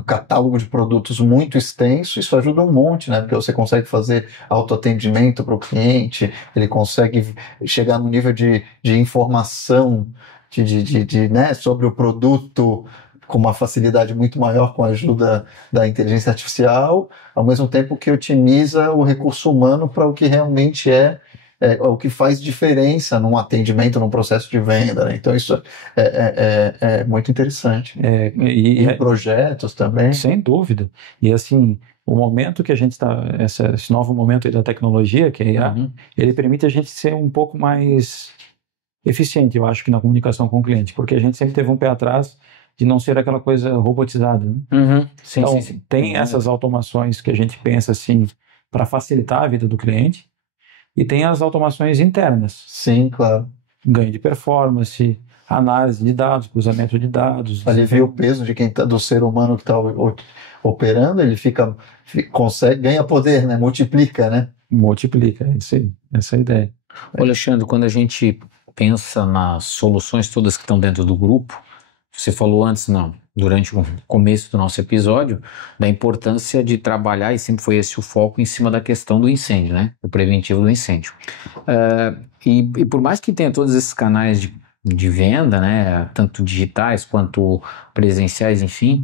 catálogo de produtos muito extenso, isso ajuda um monte, né? Porque você consegue fazer autoatendimento para o cliente, ele consegue chegar no nível de informação né, sobre o produto com uma facilidade muito maior com a ajuda da inteligência artificial, ao mesmo tempo que otimiza o recurso humano para o que realmente é é o que faz diferença num atendimento, num processo de venda, né? Então isso é muito interessante. E projetos também. Sem dúvida. E assim, o momento que a gente está, esse novo momento aí da tecnologia, que é IA, ele permite a gente ser um pouco mais eficiente, eu acho, que na comunicação com o cliente, porque a gente sempre teve um pé atrás de não ser aquela coisa robotizada, né? Sim, então, sim. Tem essas automações que a gente pensa assim para facilitar a vida do cliente, e tem as automações internas. Sim, claro. Ganho de performance, análise de dados, cruzamento de dados. Alivia o peso de do ser humano que está operando, ele consegue, ganha poder, né? Multiplica, né? Multiplica, essa é a ideia. Alexandre, quando a gente pensa nas soluções todas que estão dentro do grupo, você falou antes, durante o começo do nosso episódio, da importância de trabalhar, e sempre foi esse o foco, em cima da questão do incêndio, né? Do preventivo do incêndio. E por mais que tenha todos esses canais de venda, né, tanto digitais quanto presenciais, enfim,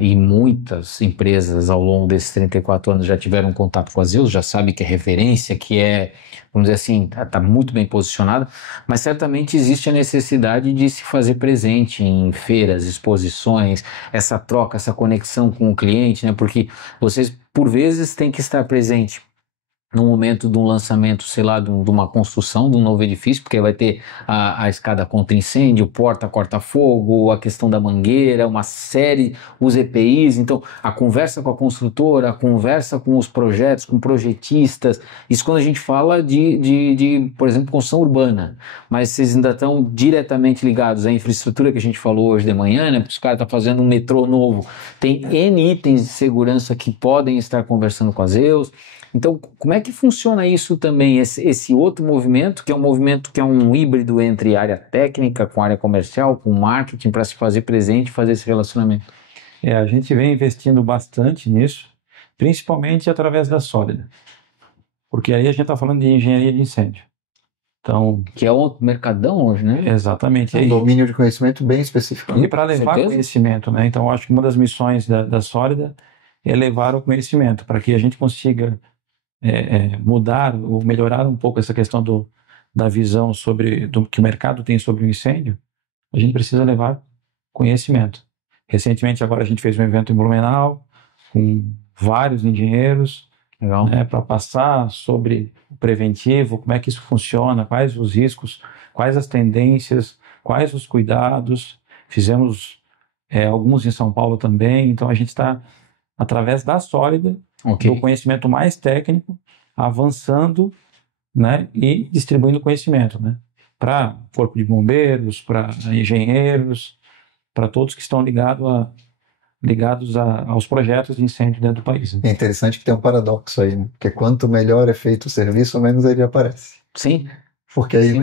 e muitas empresas ao longo desses 34 anos já tiveram contato com a Zeus, já sabe que é referência, que é, vamos dizer assim, está muito bem posicionada, mas certamente existe a necessidade de se fazer presente em feiras, exposições, essa troca, essa conexão com o cliente, né, porque vocês, por vezes, têm que estar presente no momento de um lançamento, sei lá, de uma construção de um novo edifício, porque vai ter a escada contra incêndio, porta corta-fogo, a questão da mangueira, uma série, os EPIs, então a conversa com a construtora, a conversa com os projetos, com projetistas, isso quando a gente fala de por exemplo, construção urbana, mas vocês ainda estão diretamente ligados à infraestrutura que a gente falou hoje de manhã, né, porque os caras estão fazendo um metrô novo, tem N itens de segurança que podem estar conversando com a Zeus. Então, como é que funciona isso também, esse outro movimento, que é um movimento que é um híbrido entre área técnica, com área comercial, com marketing, para se fazer presente e fazer esse relacionamento? A gente vem investindo bastante nisso, principalmente através da Sólida, porque aí a gente está falando de engenharia de incêndio. Então, que é outro mercadão hoje, né? Exatamente. Um domínio de conhecimento bem específico. E para levar conhecimento, né? Então, acho que uma das missões da Sólida é levar o conhecimento, para que a gente consiga mudar ou melhorar um pouco essa questão da visão que o mercado tem sobre o incêndio. A gente precisa levar conhecimento. Recentemente, agora a gente fez um evento em Blumenau com vários engenheiros, né, para passar sobre o preventivo, como é que isso funciona, quais os riscos, quais as tendências, quais os cuidados. Fizemos alguns em São Paulo também. Então a gente está, através da Sólida, do conhecimento mais técnico, avançando, né, e distribuindo conhecimento, né, para corpo de bombeiros, para engenheiros, para todos que estão ligados aos projetos de incêndio dentro do país. É interessante que tem um paradoxo aí, né? Porque quanto melhor é feito o serviço, menos ele aparece. Sim. Porque aí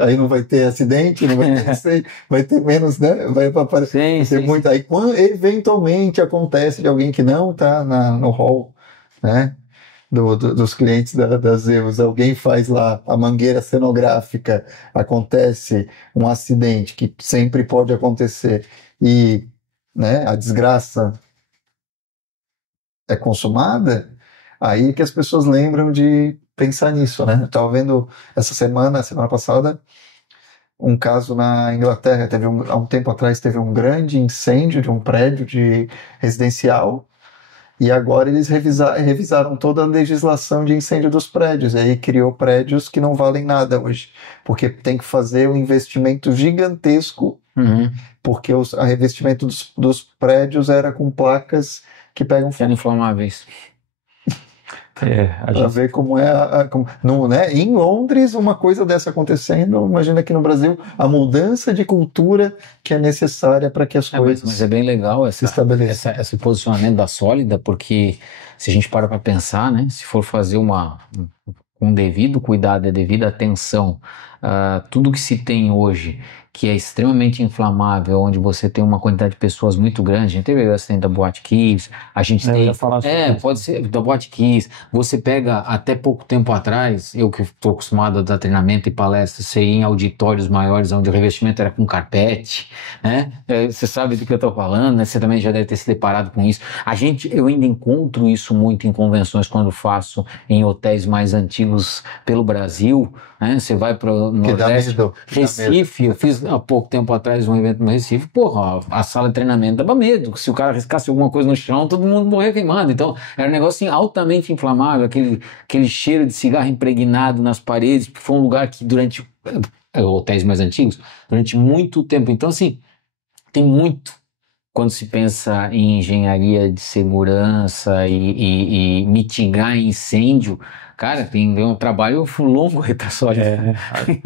aí não vai ter acidente, não vai ter vai ter menos, né? Vai aparecer muito. Aí quando eventualmente acontece de alguém que não está no hall, né, dos clientes da Zeus, alguém faz lá a mangueira cenográfica, acontece um acidente que sempre pode acontecer e, né, a desgraça é consumada, aí que as pessoas lembram de pensar nisso, né? Eu estava vendo semana passada, um caso na Inglaterra. Há um tempo atrás teve um grande incêndio de um prédio residencial, e agora eles revisaram toda a legislação de incêndio dos prédios, e aí criou prédios que não valem nada hoje, porque tem que fazer um investimento gigantesco, porque o revestimento dos prédios era com placas que pegam fogo. Inflamáveis. Para ver como é né? Em Londres, uma coisa dessa acontecendo, imagina aqui no Brasil a mudança de cultura que é necessária para que as coisas mas é bem legal esse posicionamento da Sólida, porque se a gente para pensar, né, se for fazer com devido cuidado e devida atenção tudo que se tem hoje, que é extremamente inflamável, onde você tem uma quantidade de pessoas muito grande, a gente teve o acidente da Boate Kiss, a gente Eu tem... ia falar sobre isso. pode ser da Boate Kiss, você pega até pouco tempo atrás, eu que estou acostumado a dar treinamento e palestras, você ia em auditórios maiores, onde o revestimento era com carpete, né? Você sabe do que eu estou falando, né? Você também já deve ter se deparado com isso. Eu ainda encontro isso muito em convenções quando faço em hotéis mais antigos pelo Brasil, né? Você vai para o Nordeste, Recife, eu fiz há pouco tempo atrás um evento no Recife, porra, a sala de treinamento dava medo, se o cara riscasse alguma coisa no chão, todo mundo morria queimado, então era um negócio assim, altamente inflamável, aquele cheiro de cigarro impregnado nas paredes, porque foi um lugar que durante, hotéis mais antigos, durante muito tempo, então assim, tem muito, quando se pensa em engenharia de segurança e mitigar incêndio, cara, tem um trabalho longo aí para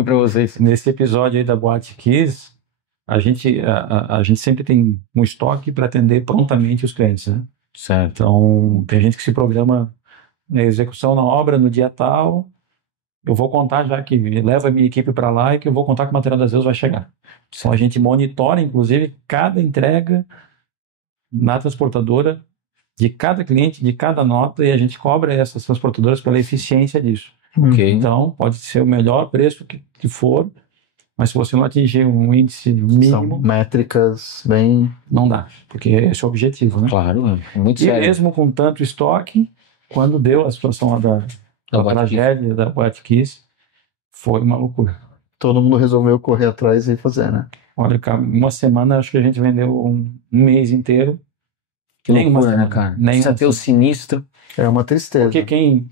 para vocês. Nesse episódio aí da Boate Kiss, a gente sempre tem um estoque para atender prontamente os clientes, né? Certo. Então, tem gente que se programa a execução na obra no dia tal, eu vou contar já que leva a minha equipe para lá e que eu vou contar que o material das Zeus vai chegar. Então, a gente monitora, inclusive, cada entrega na transportadora de cada cliente, de cada nota, e a gente cobra essas transportadoras pela eficiência disso. Ok. Então, pode ser o melhor preço que for, mas se você não atingir um índice mínimo... São métricas bem... Não dá, porque esse é o objetivo, né? Claro, é muito E sério. mesmo com tanto estoque, quando deu a situação lá da tragédia da Boate Kiss, foi uma loucura. Todo mundo resolveu correr atrás e fazer, né? Olha, uma semana, acho que a gente vendeu um mês inteiro. Que Nem loucura, uma né, cara? nem Precisa ter o sinistro. É uma tristeza. Porque quem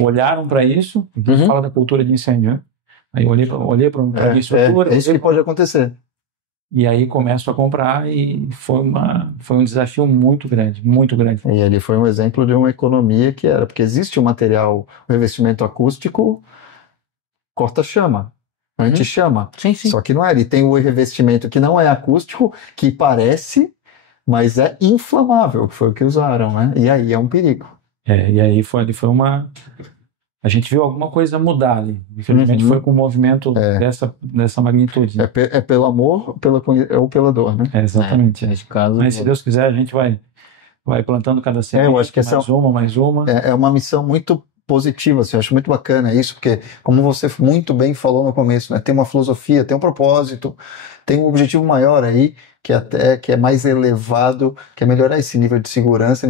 olharam para isso, a gente fala da cultura de incêndio, né? Aí eu olhei para a estrutura. É isso que pode acontecer. E aí começo a comprar e foi um desafio muito grande, muito grande. E ali foi um exemplo de uma economia que era, porque existe o material, o revestimento acústico, corta-chama, anti-chama. Sim, sim. Só que não é, ele tem o revestimento que não é acústico, que parece, mas é inflamável, que foi o que usaram, né? E aí é um perigo. E aí foi a gente viu alguma coisa mudar ali. Infelizmente foi com um movimento dessa magnitude. É pelo amor ou pela dor, né? Exatamente. Nesse caso, mas se Deus quiser, a gente vai plantando cada semana. Eu acho que mais uma. É uma missão muito positiva, assim, eu acho muito bacana isso, porque como você muito bem falou no começo, né, tem uma filosofia, tem um propósito, tem um objetivo maior aí, que é mais elevado, que é melhorar esse nível de segurança,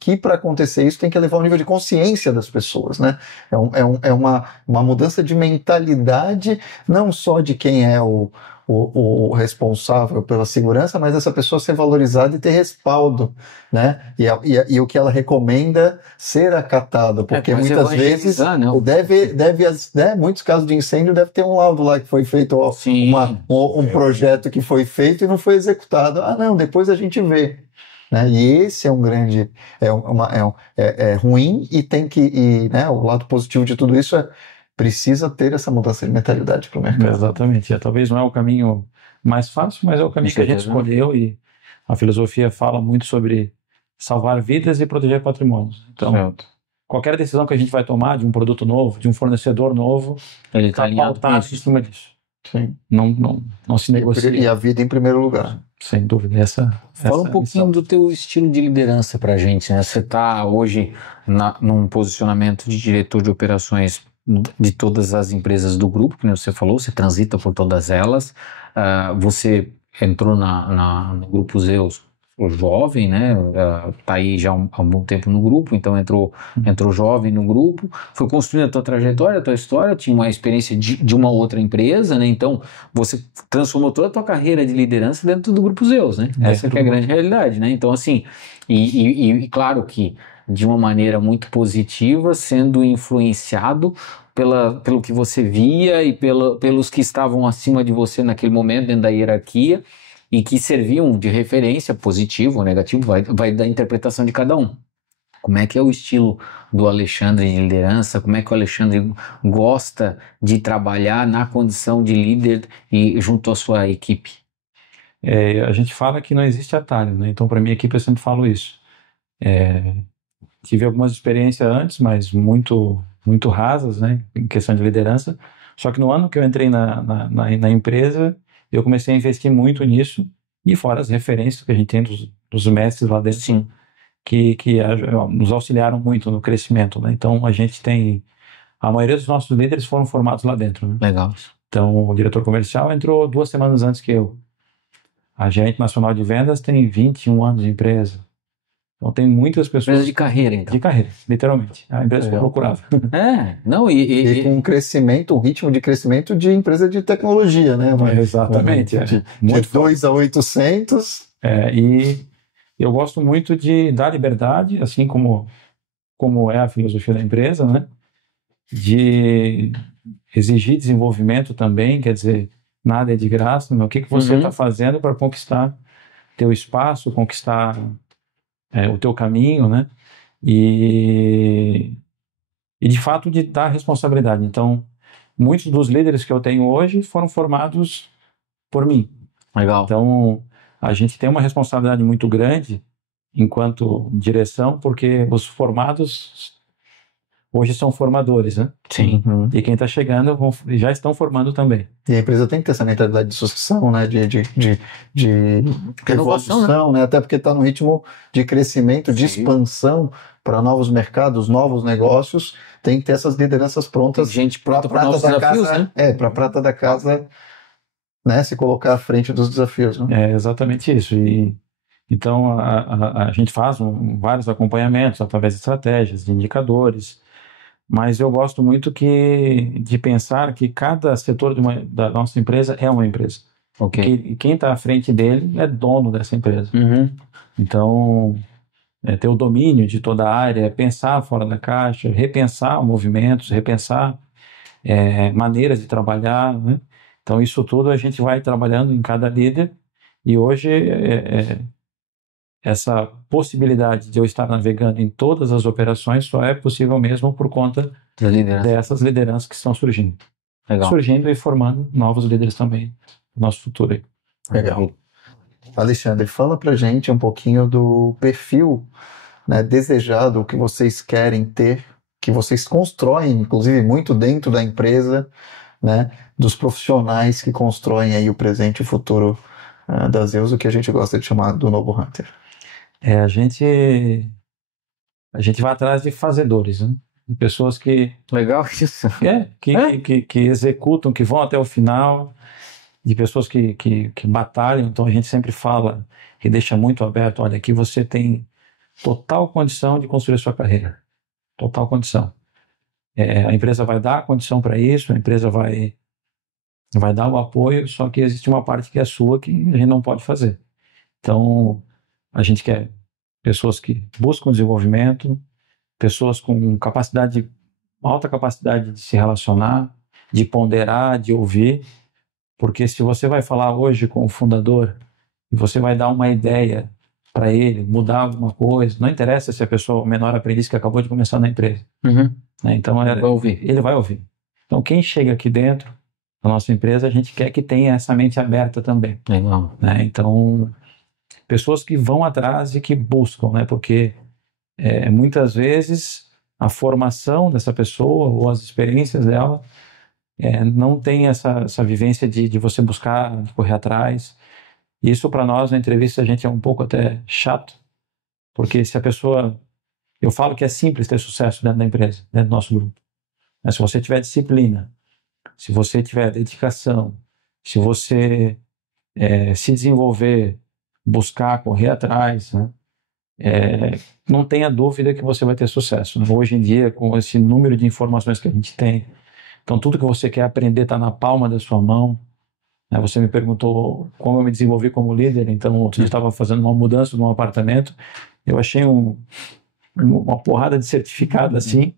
que para acontecer isso tem que elevar o nível de consciência das pessoas, né? É uma mudança de mentalidade, não só de quem é o responsável pela segurança, mas essa pessoa ser valorizada e ter respaldo, né? E o que ela recomenda ser acatado, porque muitas vezes muitos casos de incêndio deve ter um laudo lá que foi feito um projeto que foi feito e não foi executado. Não, depois a gente vê. Né? E esse é um grande é ruim e tem que né, o lado positivo de tudo isso precisa ter essa mudança de mentalidade para o mercado. Exatamente. Talvez não é o caminho mais fácil, mas é o caminho que a gente escolheu e a filosofia fala muito sobre salvar vidas e proteger patrimônios. Então, qualquer decisão que a gente vai tomar de um produto novo, de um fornecedor novo, ele está pautado em cima disso. Sim. Não se negocia. E a vida em primeiro lugar. Sem dúvida. Fala um pouquinho do teu estilo de liderança para a gente, né? Você está hoje num posicionamento de diretor de operações de todas as empresas do grupo, como você falou, você transita por todas elas, você entrou no Grupo Zeus jovem, né, tá aí já há um bom tempo no grupo, então entrou jovem no grupo, foi construindo a tua trajetória, a tua história, tinha uma experiência de uma outra empresa, né, então você transformou toda a tua carreira de liderança dentro do Grupo Zeus, né, essa que é a grande realidade, né, então assim, e claro que de uma maneira muito positiva, sendo influenciado pelo que você via e pelos que estavam acima de você naquele momento, dentro da hierarquia, e que serviam de referência, positivo ou negativo, vai da interpretação de cada um. Como é que é o estilo do Alexandre de liderança? Como é que o Alexandre gosta de trabalhar na condição de líder e junto à sua equipe? A gente fala que não existe atalho, né? Então, para minha equipe, eu sempre falo isso. Tive algumas experiências antes, mas muito, muito rasas, né? Em questão de liderança. Só que no ano que eu entrei na empresa, eu comecei a investir muito nisso, e fora as referências que a gente tem dos mestres lá dentro, Sim. que nos auxiliaram muito no crescimento, né? Então, a maioria dos nossos líderes foram formados lá dentro, né? Legal. Então, o diretor comercial entrou 2 semanas antes que eu. A gerente nacional de vendas tem 21 anos de empresa. Então, tem muitas pessoas... Empresa de carreira, então. De carreira, literalmente. A empresa que eu procurava. Não, E com um crescimento, um ritmo de crescimento de empresa de tecnologia, né? Exatamente. De Muito 2 a 800. E eu gosto muito de dar liberdade, assim como é a filosofia da empresa, né? De exigir desenvolvimento também, quer dizer, nada é de graça, né? O que você está fazendo para conquistar teu espaço, conquistar o teu caminho, né? E de fato de dar responsabilidade. Então, muitos dos líderes que eu tenho hoje foram formados por mim. Legal. Então, a gente tem uma responsabilidade muito grande enquanto direção, porque os formados hoje são formadores, né? Sim. E quem está chegando já estão formando também. E a empresa tem que ter essa mentalidade de sucessão, né? De Inovação, evolução, né? Até porque está no ritmo de crescimento, de expansão para novos mercados, novos negócios. Tem que ter essas lideranças prontas. Tem gente pronta para novos desafios, né? Para a prata da casa, né? Se colocar à frente dos desafios, né? É exatamente isso. Então, a gente faz vários acompanhamentos através de estratégias, de indicadores, mas eu gosto muito de pensar que cada setor da nossa empresa é uma empresa. Ok. Quem está à frente dele é dono dessa empresa. Então, ter o domínio de toda a área, pensar fora da caixa, repensar movimentos, repensar maneiras de trabalhar, né? Então, isso tudo a gente vai trabalhando em cada líder, e hoje essa possibilidade de eu estar navegando em todas as operações só é possível mesmo por conta dessas lideranças que estão surgindo. Legal. Surgindo e formando novos líderes também no nosso futuro aí. Legal. Alexandre, fala pra gente um pouquinho do perfil, né, desejado que vocês querem ter, que vocês constroem, inclusive muito dentro da empresa, né, dos profissionais que constroem aí o presente e o futuro da Zeus, o que a gente gosta de chamar do novo Hunter. A gente vai atrás de fazedores, né? De pessoas que... Legal isso. Que executam, que vão até o final, de pessoas que batalham. Então a gente sempre fala e deixa muito aberto, olha, aqui você tem total condição de construir sua carreira. Total condição. A empresa vai dar a condição para isso, a empresa vai dar o apoio, só que existe uma parte que é sua que a gente não pode fazer. Então, a gente quer pessoas que buscam desenvolvimento, pessoas com alta capacidade de se relacionar, de ponderar, de ouvir, porque se você vai falar hoje com o fundador e você vai dar uma ideia para ele, mudar alguma coisa, não interessa se a pessoa é o menor aprendiz que acabou de começar na empresa. Né? Então, ele vai ouvir. Então, quem chega aqui dentro da nossa empresa, a gente quer que tenha essa mente aberta também. Legal. Né? Então, pessoas que vão atrás e que buscam, né? Porque muitas vezes a formação dessa pessoa ou as experiências dela não tem essa vivência de você buscar, de correr atrás. Isso para nós na entrevista a gente é um pouco até chato, porque se a pessoa... Eu falo que é simples ter sucesso dentro da empresa, dentro do nosso grupo. Mas se você tiver disciplina, se você tiver dedicação, se você se desenvolver, buscar, correr atrás, né? Não tenha dúvida que você vai ter sucesso, né? Hoje em dia, com esse número de informações que a gente tem, então tudo que você quer aprender está na palma da sua mão, né? Você me perguntou como eu me desenvolvi como líder, então outro dia estava fazendo uma mudança num apartamento, eu achei uma porrada de certificado assim,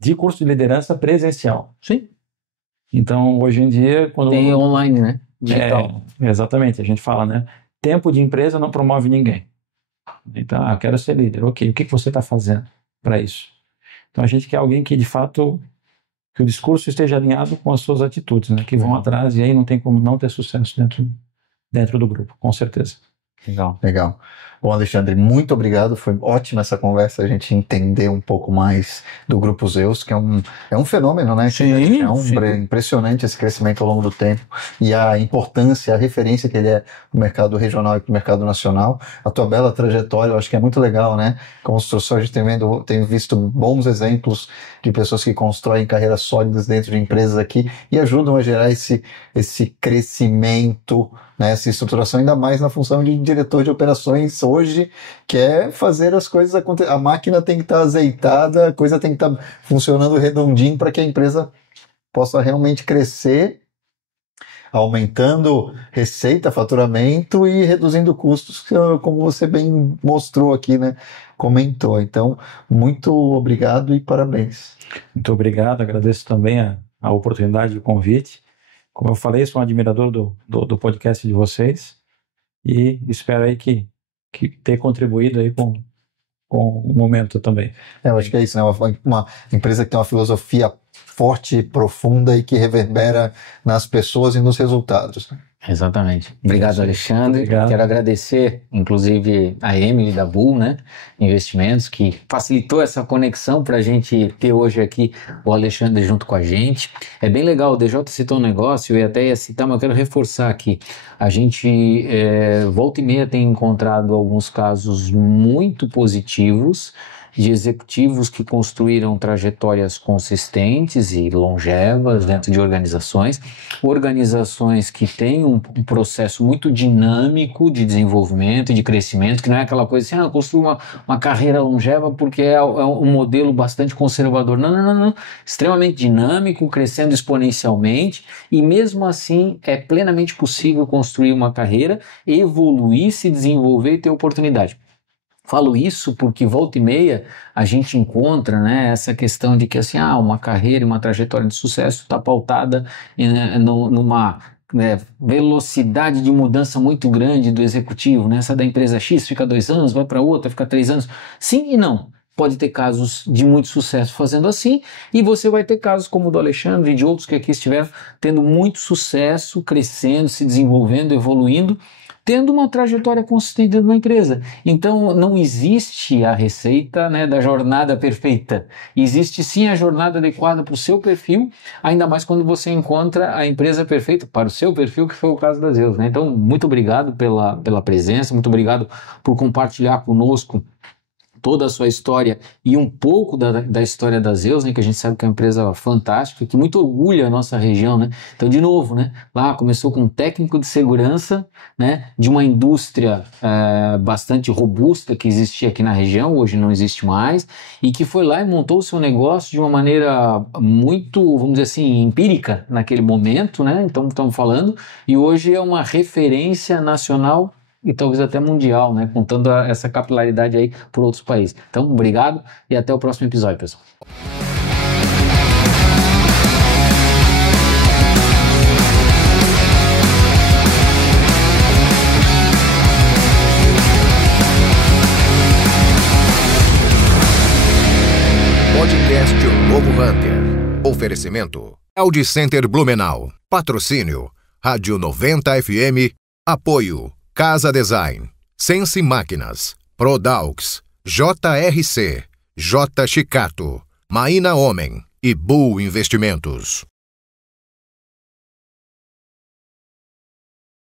de curso de liderança presencial. Sim. Então, hoje em dia... Tem online, né? Digital. Exatamente, a gente fala, né? Tempo de empresa não promove ninguém. Então, eu quero ser líder. Ok, o que você está fazendo para isso? Então, a gente quer alguém que, de fato, que o discurso esteja alinhado com as suas atitudes, né? Que vão atrás, e aí não tem como não ter sucesso dentro do grupo, com certeza. Legal. Legal. Bom, Alexandre, muito obrigado. Foi ótima essa conversa, a gente entender um pouco mais do Grupo Zeus, que é um fenômeno, né? Sim, Impressionante esse crescimento ao longo do tempo e a importância, a referência que ele é para o mercado regional e para o mercado nacional. A tua bela trajetória, eu acho que é muito legal, né? Construção, a gente tem visto bons exemplos de pessoas que constroem carreiras sólidas dentro de empresas aqui e ajudam a gerar esse crescimento, né, essa estruturação, ainda mais na função de diretor de operações hoje, que é fazer as coisas acontecer. A máquina tem que estar azeitada, a coisa tem que estar funcionando redondinho para que a empresa possa realmente crescer, aumentando receita, faturamento e reduzindo custos, como você bem mostrou aqui, né? Comentou. Então, muito obrigado e parabéns. Muito obrigado, agradeço também a oportunidade do convite. Como eu falei, sou um admirador do podcast de vocês e espero aí que ter contribuído aí com o momento também. Eu acho que é isso, né? Uma empresa que tem uma filosofia forte, profunda e que reverbera nas pessoas e nos resultados. Exatamente. Obrigado, Alexandre. Obrigado. Quero agradecer, inclusive, a Emily da Bull, né? Investimentos, que facilitou essa conexão para a gente ter hoje aqui o Alexandre junto com a gente. É bem legal, o DJ citou um negócio, eu até ia citar, mas eu quero reforçar aqui. A gente, volta e meia, tem encontrado alguns casos muito positivos de executivos que construíram trajetórias consistentes e longevas dentro de organizações que têm um processo muito dinâmico de desenvolvimento e de crescimento, que não é aquela coisa assim, eu construo uma carreira longeva porque é um modelo bastante conservador. Não. Extremamente dinâmico, crescendo exponencialmente, e mesmo assim é plenamente possível construir uma carreira, evoluir, se desenvolver e ter oportunidade. Falo isso porque volta e meia a gente encontra, né, essa questão de que assim, uma carreira e uma trajetória de sucesso está pautada numa velocidade de mudança muito grande do executivo, né? Essa da empresa X fica 2 anos, vai para outra, fica 3 anos. Sim e não. Pode ter casos de muito sucesso fazendo assim, e você vai ter casos como o do Alexandre e de outros que aqui estiveram tendo muito sucesso, crescendo, se desenvolvendo, evoluindo, tendo uma trajetória consistente dentro da empresa. Então, não existe a receita, né, da jornada perfeita. Existe sim a jornada adequada para o seu perfil, ainda mais quando você encontra a empresa perfeita para o seu perfil, que foi o caso da Zeus, né? Então, muito obrigado pela presença, muito obrigado por compartilhar conosco toda a sua história e um pouco da história da Zeus, né, que a gente sabe que é uma empresa fantástica, que muito orgulha a nossa região, né? Então, de novo, né, lá começou com um técnico de segurança, né, de uma indústria bastante robusta que existia aqui na região, hoje não existe mais, e que foi lá e montou o seu negócio de uma maneira muito, vamos dizer assim, empírica naquele momento, né? Então, estamos falando, e hoje é uma referência nacional e talvez até mundial, né? Contando essa capilaridade aí por outros países. Então, obrigado e até o próximo episódio, pessoal. Podcast O Novo Hunter. Oferecimento Audi Center Blumenau. Patrocínio Rádio 90 FM. Apoio Casa Design, Sense Máquinas, Prodaux, JRC, J Chicato, Maína Homem e Bull Investimentos.